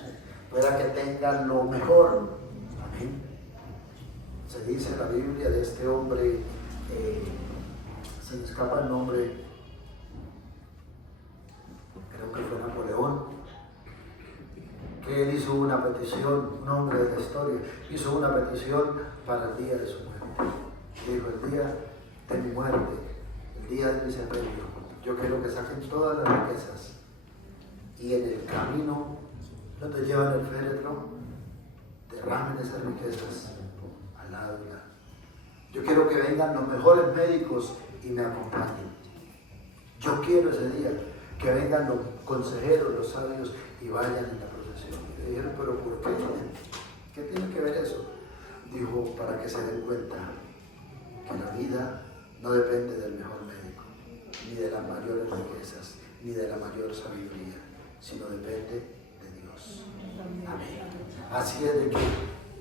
pueda que tengan lo mejor. Amén. Se dice en la Biblia de este hombre, se me escapa el nombre, creo que fue Napoleón, que él hizo una petición, un hombre de la historia, hizo una petición para el día de su muerte. Dijo, el día de mi muerte, el día de mi sepelio, yo quiero que saquen todas las riquezas y en el camino donde llevan el féretro derramen esas riquezas al lado y al lado. Yo quiero que vengan los mejores médicos y me acompañen. Yo quiero ese día que vengan los consejeros, los sabios y vayan en la procesión. Y le dijeron, pero ¿por qué? ¿Qué tiene que ver eso? Dijo, para que se den cuenta que la vida no depende del mejor médico, ni de las mayores riquezas, ni de la mayor sabiduría, sino depende de Dios. Amén. Así es de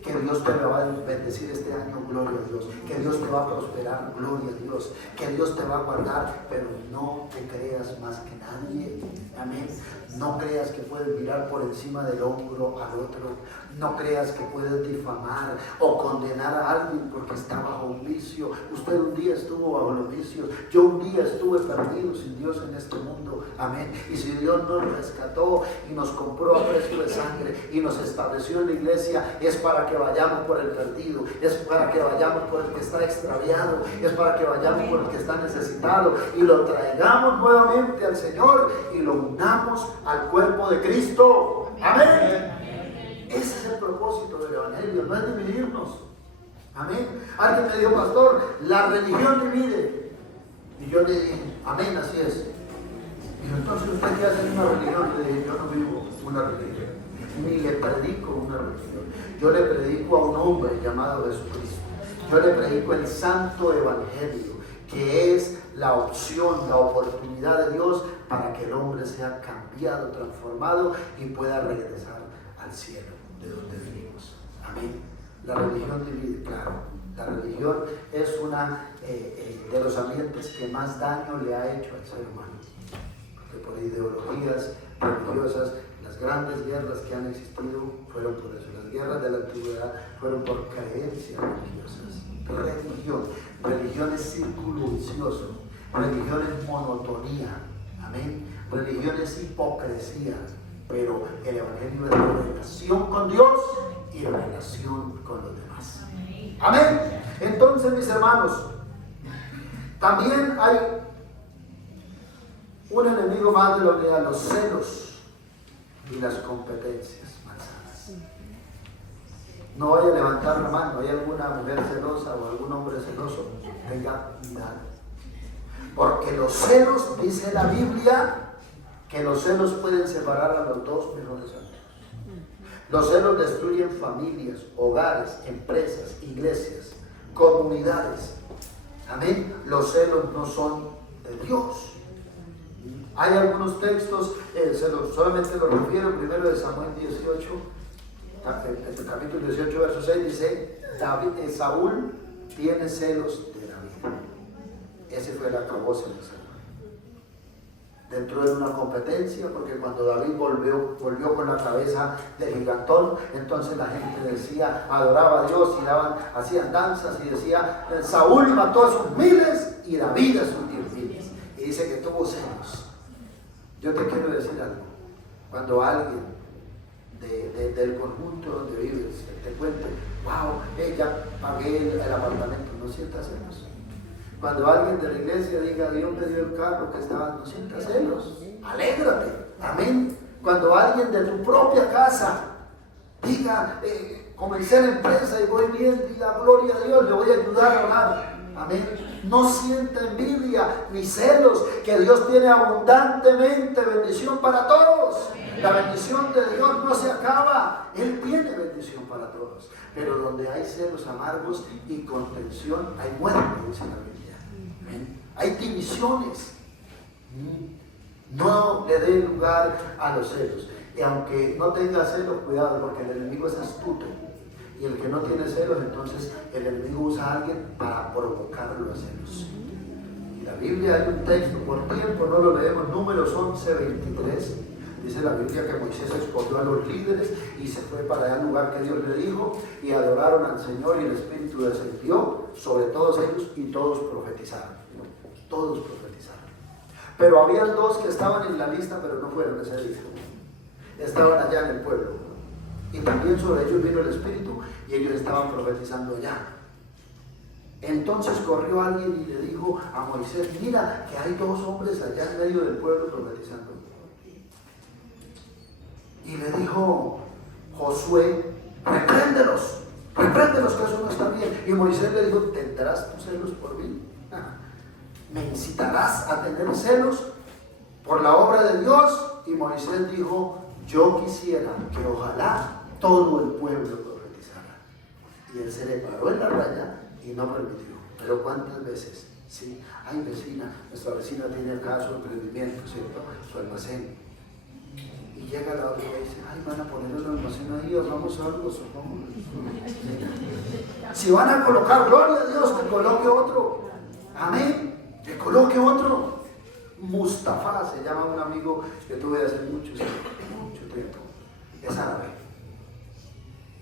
que Dios te va a bendecir este año, gloria a Dios, que Dios te va a prosperar, gloria a Dios, que Dios te va a guardar, pero no te creas más que nadie. Amén. No creas que puedes mirar por encima del hombro al otro. No creas que puedes difamar o condenar a alguien porque está bajo un vicio. Usted un día estuvo bajo los vicios. Yo un día estuve perdido sin Dios en este mundo. Amén. Y si Dios nos rescató y nos compró a precio de sangre y nos estableció en la iglesia, es para que vayamos por el perdido, es para que vayamos por el que está extraviado, es para que vayamos por el que está necesitado y lo traigamos nuevamente al Señor y lo unamos al cuerpo de Cristo. Amén. Ese es el propósito del Evangelio, no es dividirnos. Amén. Alguien me dijo, pastor, la religión divide. Y yo le dije, amén, así es. Y entonces usted qué hace en una religión. Le dije, yo no vivo una religión, ni le predico una religión. Yo le predico a un hombre llamado Jesucristo. Yo le predico el santo evangelio, que es la opción, la oportunidad de Dios para que el hombre sea cambiado, transformado y pueda regresar al cielo de donde venimos. Amén. La religión divide, claro. La religión es una de los ambientes que más daño le ha hecho al ser humano. Porque por ideologías religiosas, las grandes guerras que han existido fueron por eso. Las guerras de la antigüedad fueron por creencias religiosas. Religión es círculo vicioso. Religión es monotonía. Amén. Religión es hipocresía. Pero el evangelio es la relación con Dios y la relación con los demás. Amén. Entonces, mis hermanos, también hay un enemigo más de lo que a los celos y las competencias malsanas. No vaya a levantar la mano. ¿Hay alguna mujer celosa o algún hombre celoso? Tenga cuidado. Porque los celos, dice la Biblia, que los celos pueden separar a los dos mejores amigos. Los celos destruyen familias, hogares, empresas, iglesias, comunidades. Amén. Los celos no son de Dios. Hay algunos textos, solamente lo refiero, primero de Samuel 18, capítulo 18, verso 6, dice, Saúl tiene celos de David. Ese fue el acabose de Saúl. Entró en una competencia, porque cuando David volvió con la cabeza del gigantón, entonces la gente decía, adoraba a Dios y hacían danzas y decía, Saúl mató a sus miles y David a sus 10,000. Y dice que tuvo celos. Yo te quiero decir algo. Cuando alguien del conjunto donde vives te cuente, wow, ya pagué el apartamento, no sientas celos. Cuando alguien de la iglesia diga, Dios me dio el carro que estaba, no sientas celos, alégrate, amén. Cuando alguien de tu propia casa diga, comencé la empresa y voy bien, diga, gloria a Dios, le voy a ayudar a orar, amén. No sienta envidia ni celos, que Dios tiene abundantemente bendición para todos. La bendición de Dios no se acaba, Él tiene bendición para todos. Pero donde hay celos amargos y contención, hay muerte, dice la Biblia. Hay divisiones. No le dé lugar a los celos. Y aunque no tenga celos, cuidado, porque el enemigo es astuto. Y el que no tiene celos, entonces el enemigo usa a alguien para provocarlo a celos. Y la Biblia hay un texto, por tiempo no lo leemos, Números 11:23. Dice la Biblia que Moisés escogió a los líderes y se fue para allá al lugar que Dios le dijo, y adoraron al Señor y el Espíritu descendió sobre todos ellos y todos profetizaron. Todos profetizaron. Pero habían dos que estaban en la lista, pero no fueron ese día. Estaban allá en el pueblo. Y también sobre ellos vino el Espíritu y ellos estaban profetizando allá. Entonces corrió alguien y le dijo a Moisés, mira que hay dos hombres allá en medio del pueblo profetizando. Y le dijo Josué, repréndelos, que eso no está bien. Y Moisés le dijo, ¿tendrás tus celos por mí? ¿Me incitarás a tener celos por la obra de Dios? Y Moisés dijo, yo quisiera que ojalá todo el pueblo profetizara. Y él se le paró en la raya y no permitió. Pero ¿cuántas veces? Sí, ay vecina, nuestra vecina tiene acá su emprendimiento, ¿cierto? Su almacén. Y llega la otra y dice, ay, van a poner el almacén ahí, hagamos algo, supongamos. Si van a colocar, gloria a Dios, que coloque otro. Amén. Que coloque otro. Mustafa se llama un amigo que tuve hace mucho tiempo. Es árabe.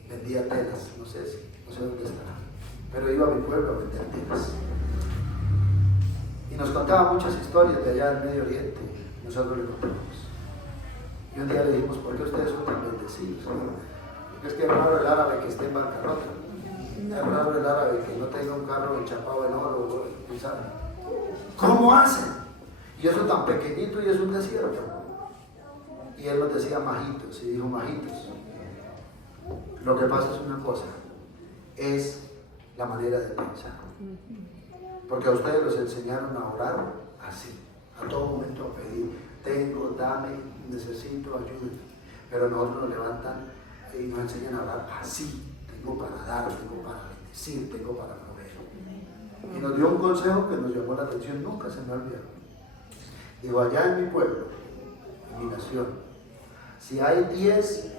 Vendía telas, no sé dónde estará. Pero iba a mi pueblo a vender telas. Y nos contaba muchas historias de allá del Medio Oriente. Nosotros le contamos. Y un día le dijimos, ¿por qué ustedes son tan bendecidos? Porque es que es raro el árabe que esté en bancarrota. Es raro el árabe que no tenga un carro enchapado en oro. ¿Cómo hacen? Y eso tan pequeñito y es un desierto. Y él nos decía majitos, y dijo majitos. Lo que pasa es una cosa, es la manera de pensar. Porque a ustedes los enseñaron a orar así, a todo momento a pedir, tengo, dame, necesito, ayuda. Pero nosotros nos levantan y nos enseñan a orar así, tengo para dar, tengo para bendecir, tengo para proveer. Y nos dio un consejo que nos llamó la atención, nunca se me olvidó. Digo, allá en mi pueblo, en mi nación, si hay 10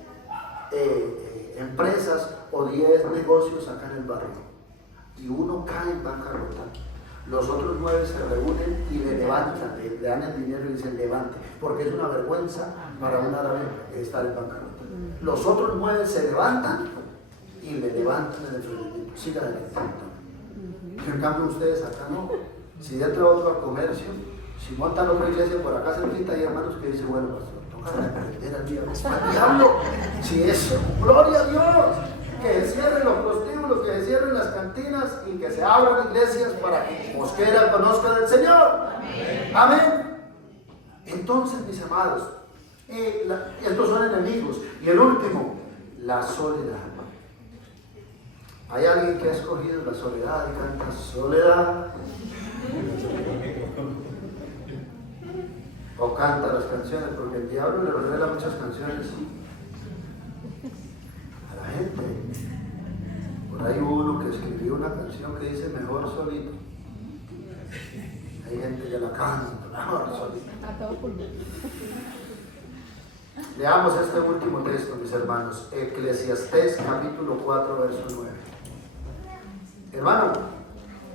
empresas o 10 negocios acá en el barrio y uno cae en bancarrota, los otros 9 se reúnen y le levantan, le dan el dinero y dicen levante, porque es una vergüenza para un árabe estar en bancarrota. Los otros 9 se levantan y le levantan el emprendimiento, siga adelante. En cambio ustedes acá no, si entra otro comercio, si montan otra iglesia por acá cerquita, hay hermanos que dicen, bueno, pastor, toca reprender al diablo, si eso, gloria a Dios, que se cierren los prostíbulos, que se cierren las cantinas y que se abran iglesias para que Mosquera conozca del Señor. Amén. Entonces, mis amados, estos son enemigos. Y el último, la soledad. Hay alguien que ha escogido la soledad y canta soledad. O canta las canciones, porque el diablo le revela muchas canciones a la gente. Por ahí hubo uno que escribió una canción que dice mejor solito. Hay gente que la canta, mejor solito. Leamos este último texto, mis hermanos. Eclesiastés capítulo 4, verso 9. Hermano,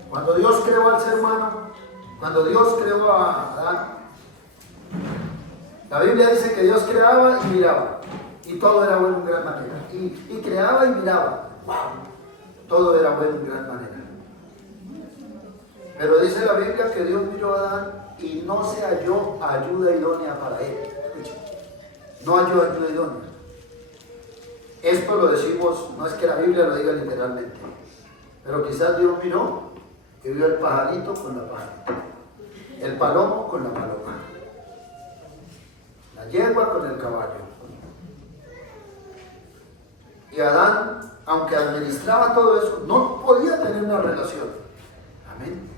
cuando Dios creó al ser humano, cuando Dios creó a Adán, la Biblia dice que Dios creaba y miraba, y todo era bueno en gran manera. Y creaba y miraba, wow, todo era bueno en gran manera. Pero dice la Biblia que Dios miró a Adán y no se halló ayuda idónea para él. Escuchen, no halló ayuda idónea. Esto lo decimos, no es que la Biblia lo diga literalmente, pero quizás Dios miró y vio el pajarito con la pajarita, el palomo con la paloma, la yegua con el caballo. Y Adán, aunque administraba todo eso, no podía tener una relación. Amén.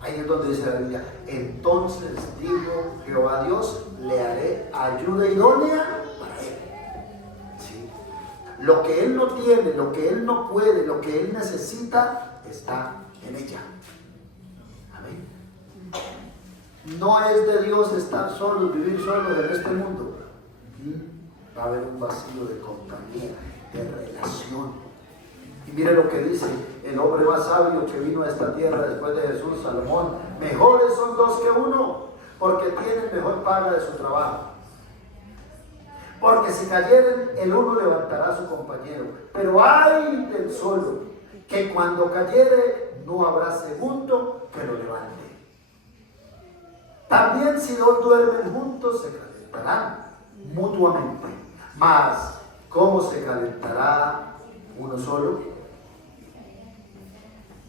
Ahí es donde dice la Biblia, entonces dijo Jehová Dios, le haré ayuda idónea para él. ¿Sí? Lo que él no tiene, lo que él no puede, lo que él necesita, está en ella. Amén. No es de Dios estar solos, vivir solos en este mundo. Va a haber un vacío de compañía, de relación. Y mire lo que dice el hombre más sabio que vino a esta tierra después de Jesús, Salomón. Mejores son dos que uno, porque tienen mejor paga de su trabajo. Porque si cayeren, el uno levantará a su compañero. Pero ay del solo, que cuando cayere, no habrá segundo que lo levante. También si dos duermen juntos, se calentarán mutuamente. Mas, ¿cómo se calentará uno solo?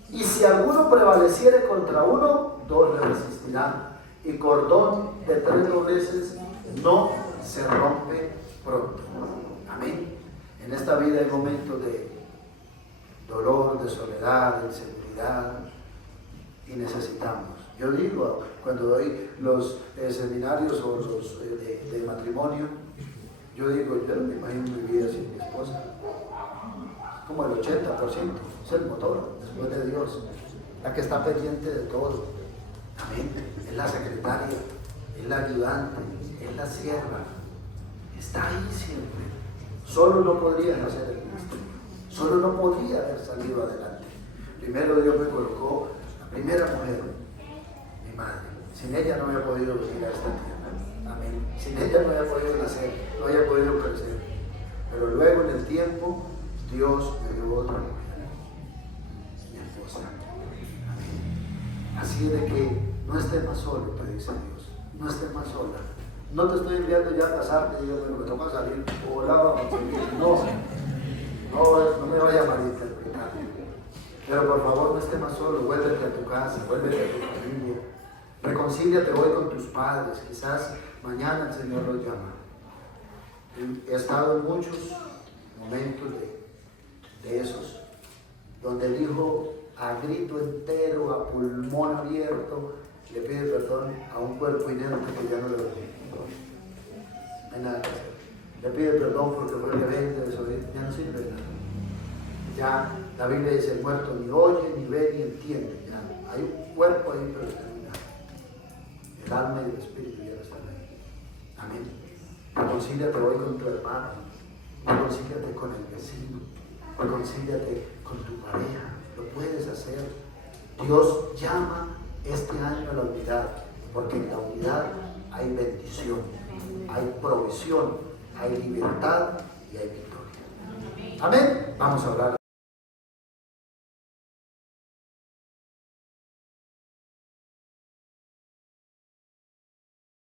Y si alguno prevaleciere contra uno, dos le resistirán. Y cordón de 3 dobleces no se rompe pronto. Amén. En esta vida hay momentos de dolor, de soledad, de inseguridad, y necesitamos. Yo digo, cuando doy los seminarios o los de matrimonio, yo digo, yo no me imagino mi vida sin mi esposa. Como el 80%, es el motor, después de Dios, la que está pendiente de todo. Amén. Es la secretaria, es la ayudante, es la sierva. Está ahí siempre. Solo no podría hacer el ministerio, solo no podía haber salido adelante. Primero Dios me colocó la primera mujer, mi madre. Sin ella no había podido venir a esta tierra. Amén. Sin ella no había podido nacer, no había podido crecer. Pero luego en el tiempo, Dios me dio otra mujer, mi esposa. Amén. Así de que no estés más solo, te dice Dios. No estés más sola. No te estoy enviando ya a casarte y yo me toca salir. Hola, vamos a seguir. No me vaya a malinterpretar. Pero por favor no estés más solo. Vuélvete a tu casa, vuélvete a tu familia. Reconcíliate hoy con tus padres. Quizás mañana el Señor los llama. He estado en muchos momentos de esos, donde el hijo a grito entero, a pulmón abierto, le pide perdón a un cuerpo inerte que ya no le oye. No hay nada que hacer. Le pide perdón porque fue rebelde, desobediente, ya no sirve de nada. Ya la Biblia dice, el muerto ni oye, ni ve, ni entiende. Ya hay un cuerpo ahí, pero terminado. El alma y el espíritu ya no están ahí. Amén. Reconcíliate hoy con tu hermano, reconcíliate con el vecino, reconcíliate con tu pareja. Lo puedes hacer. Dios llama este año a la unidad, porque en la unidad hay bendición, hay provisión, hay libertad y hay victoria. Amén. Vamos a hablar.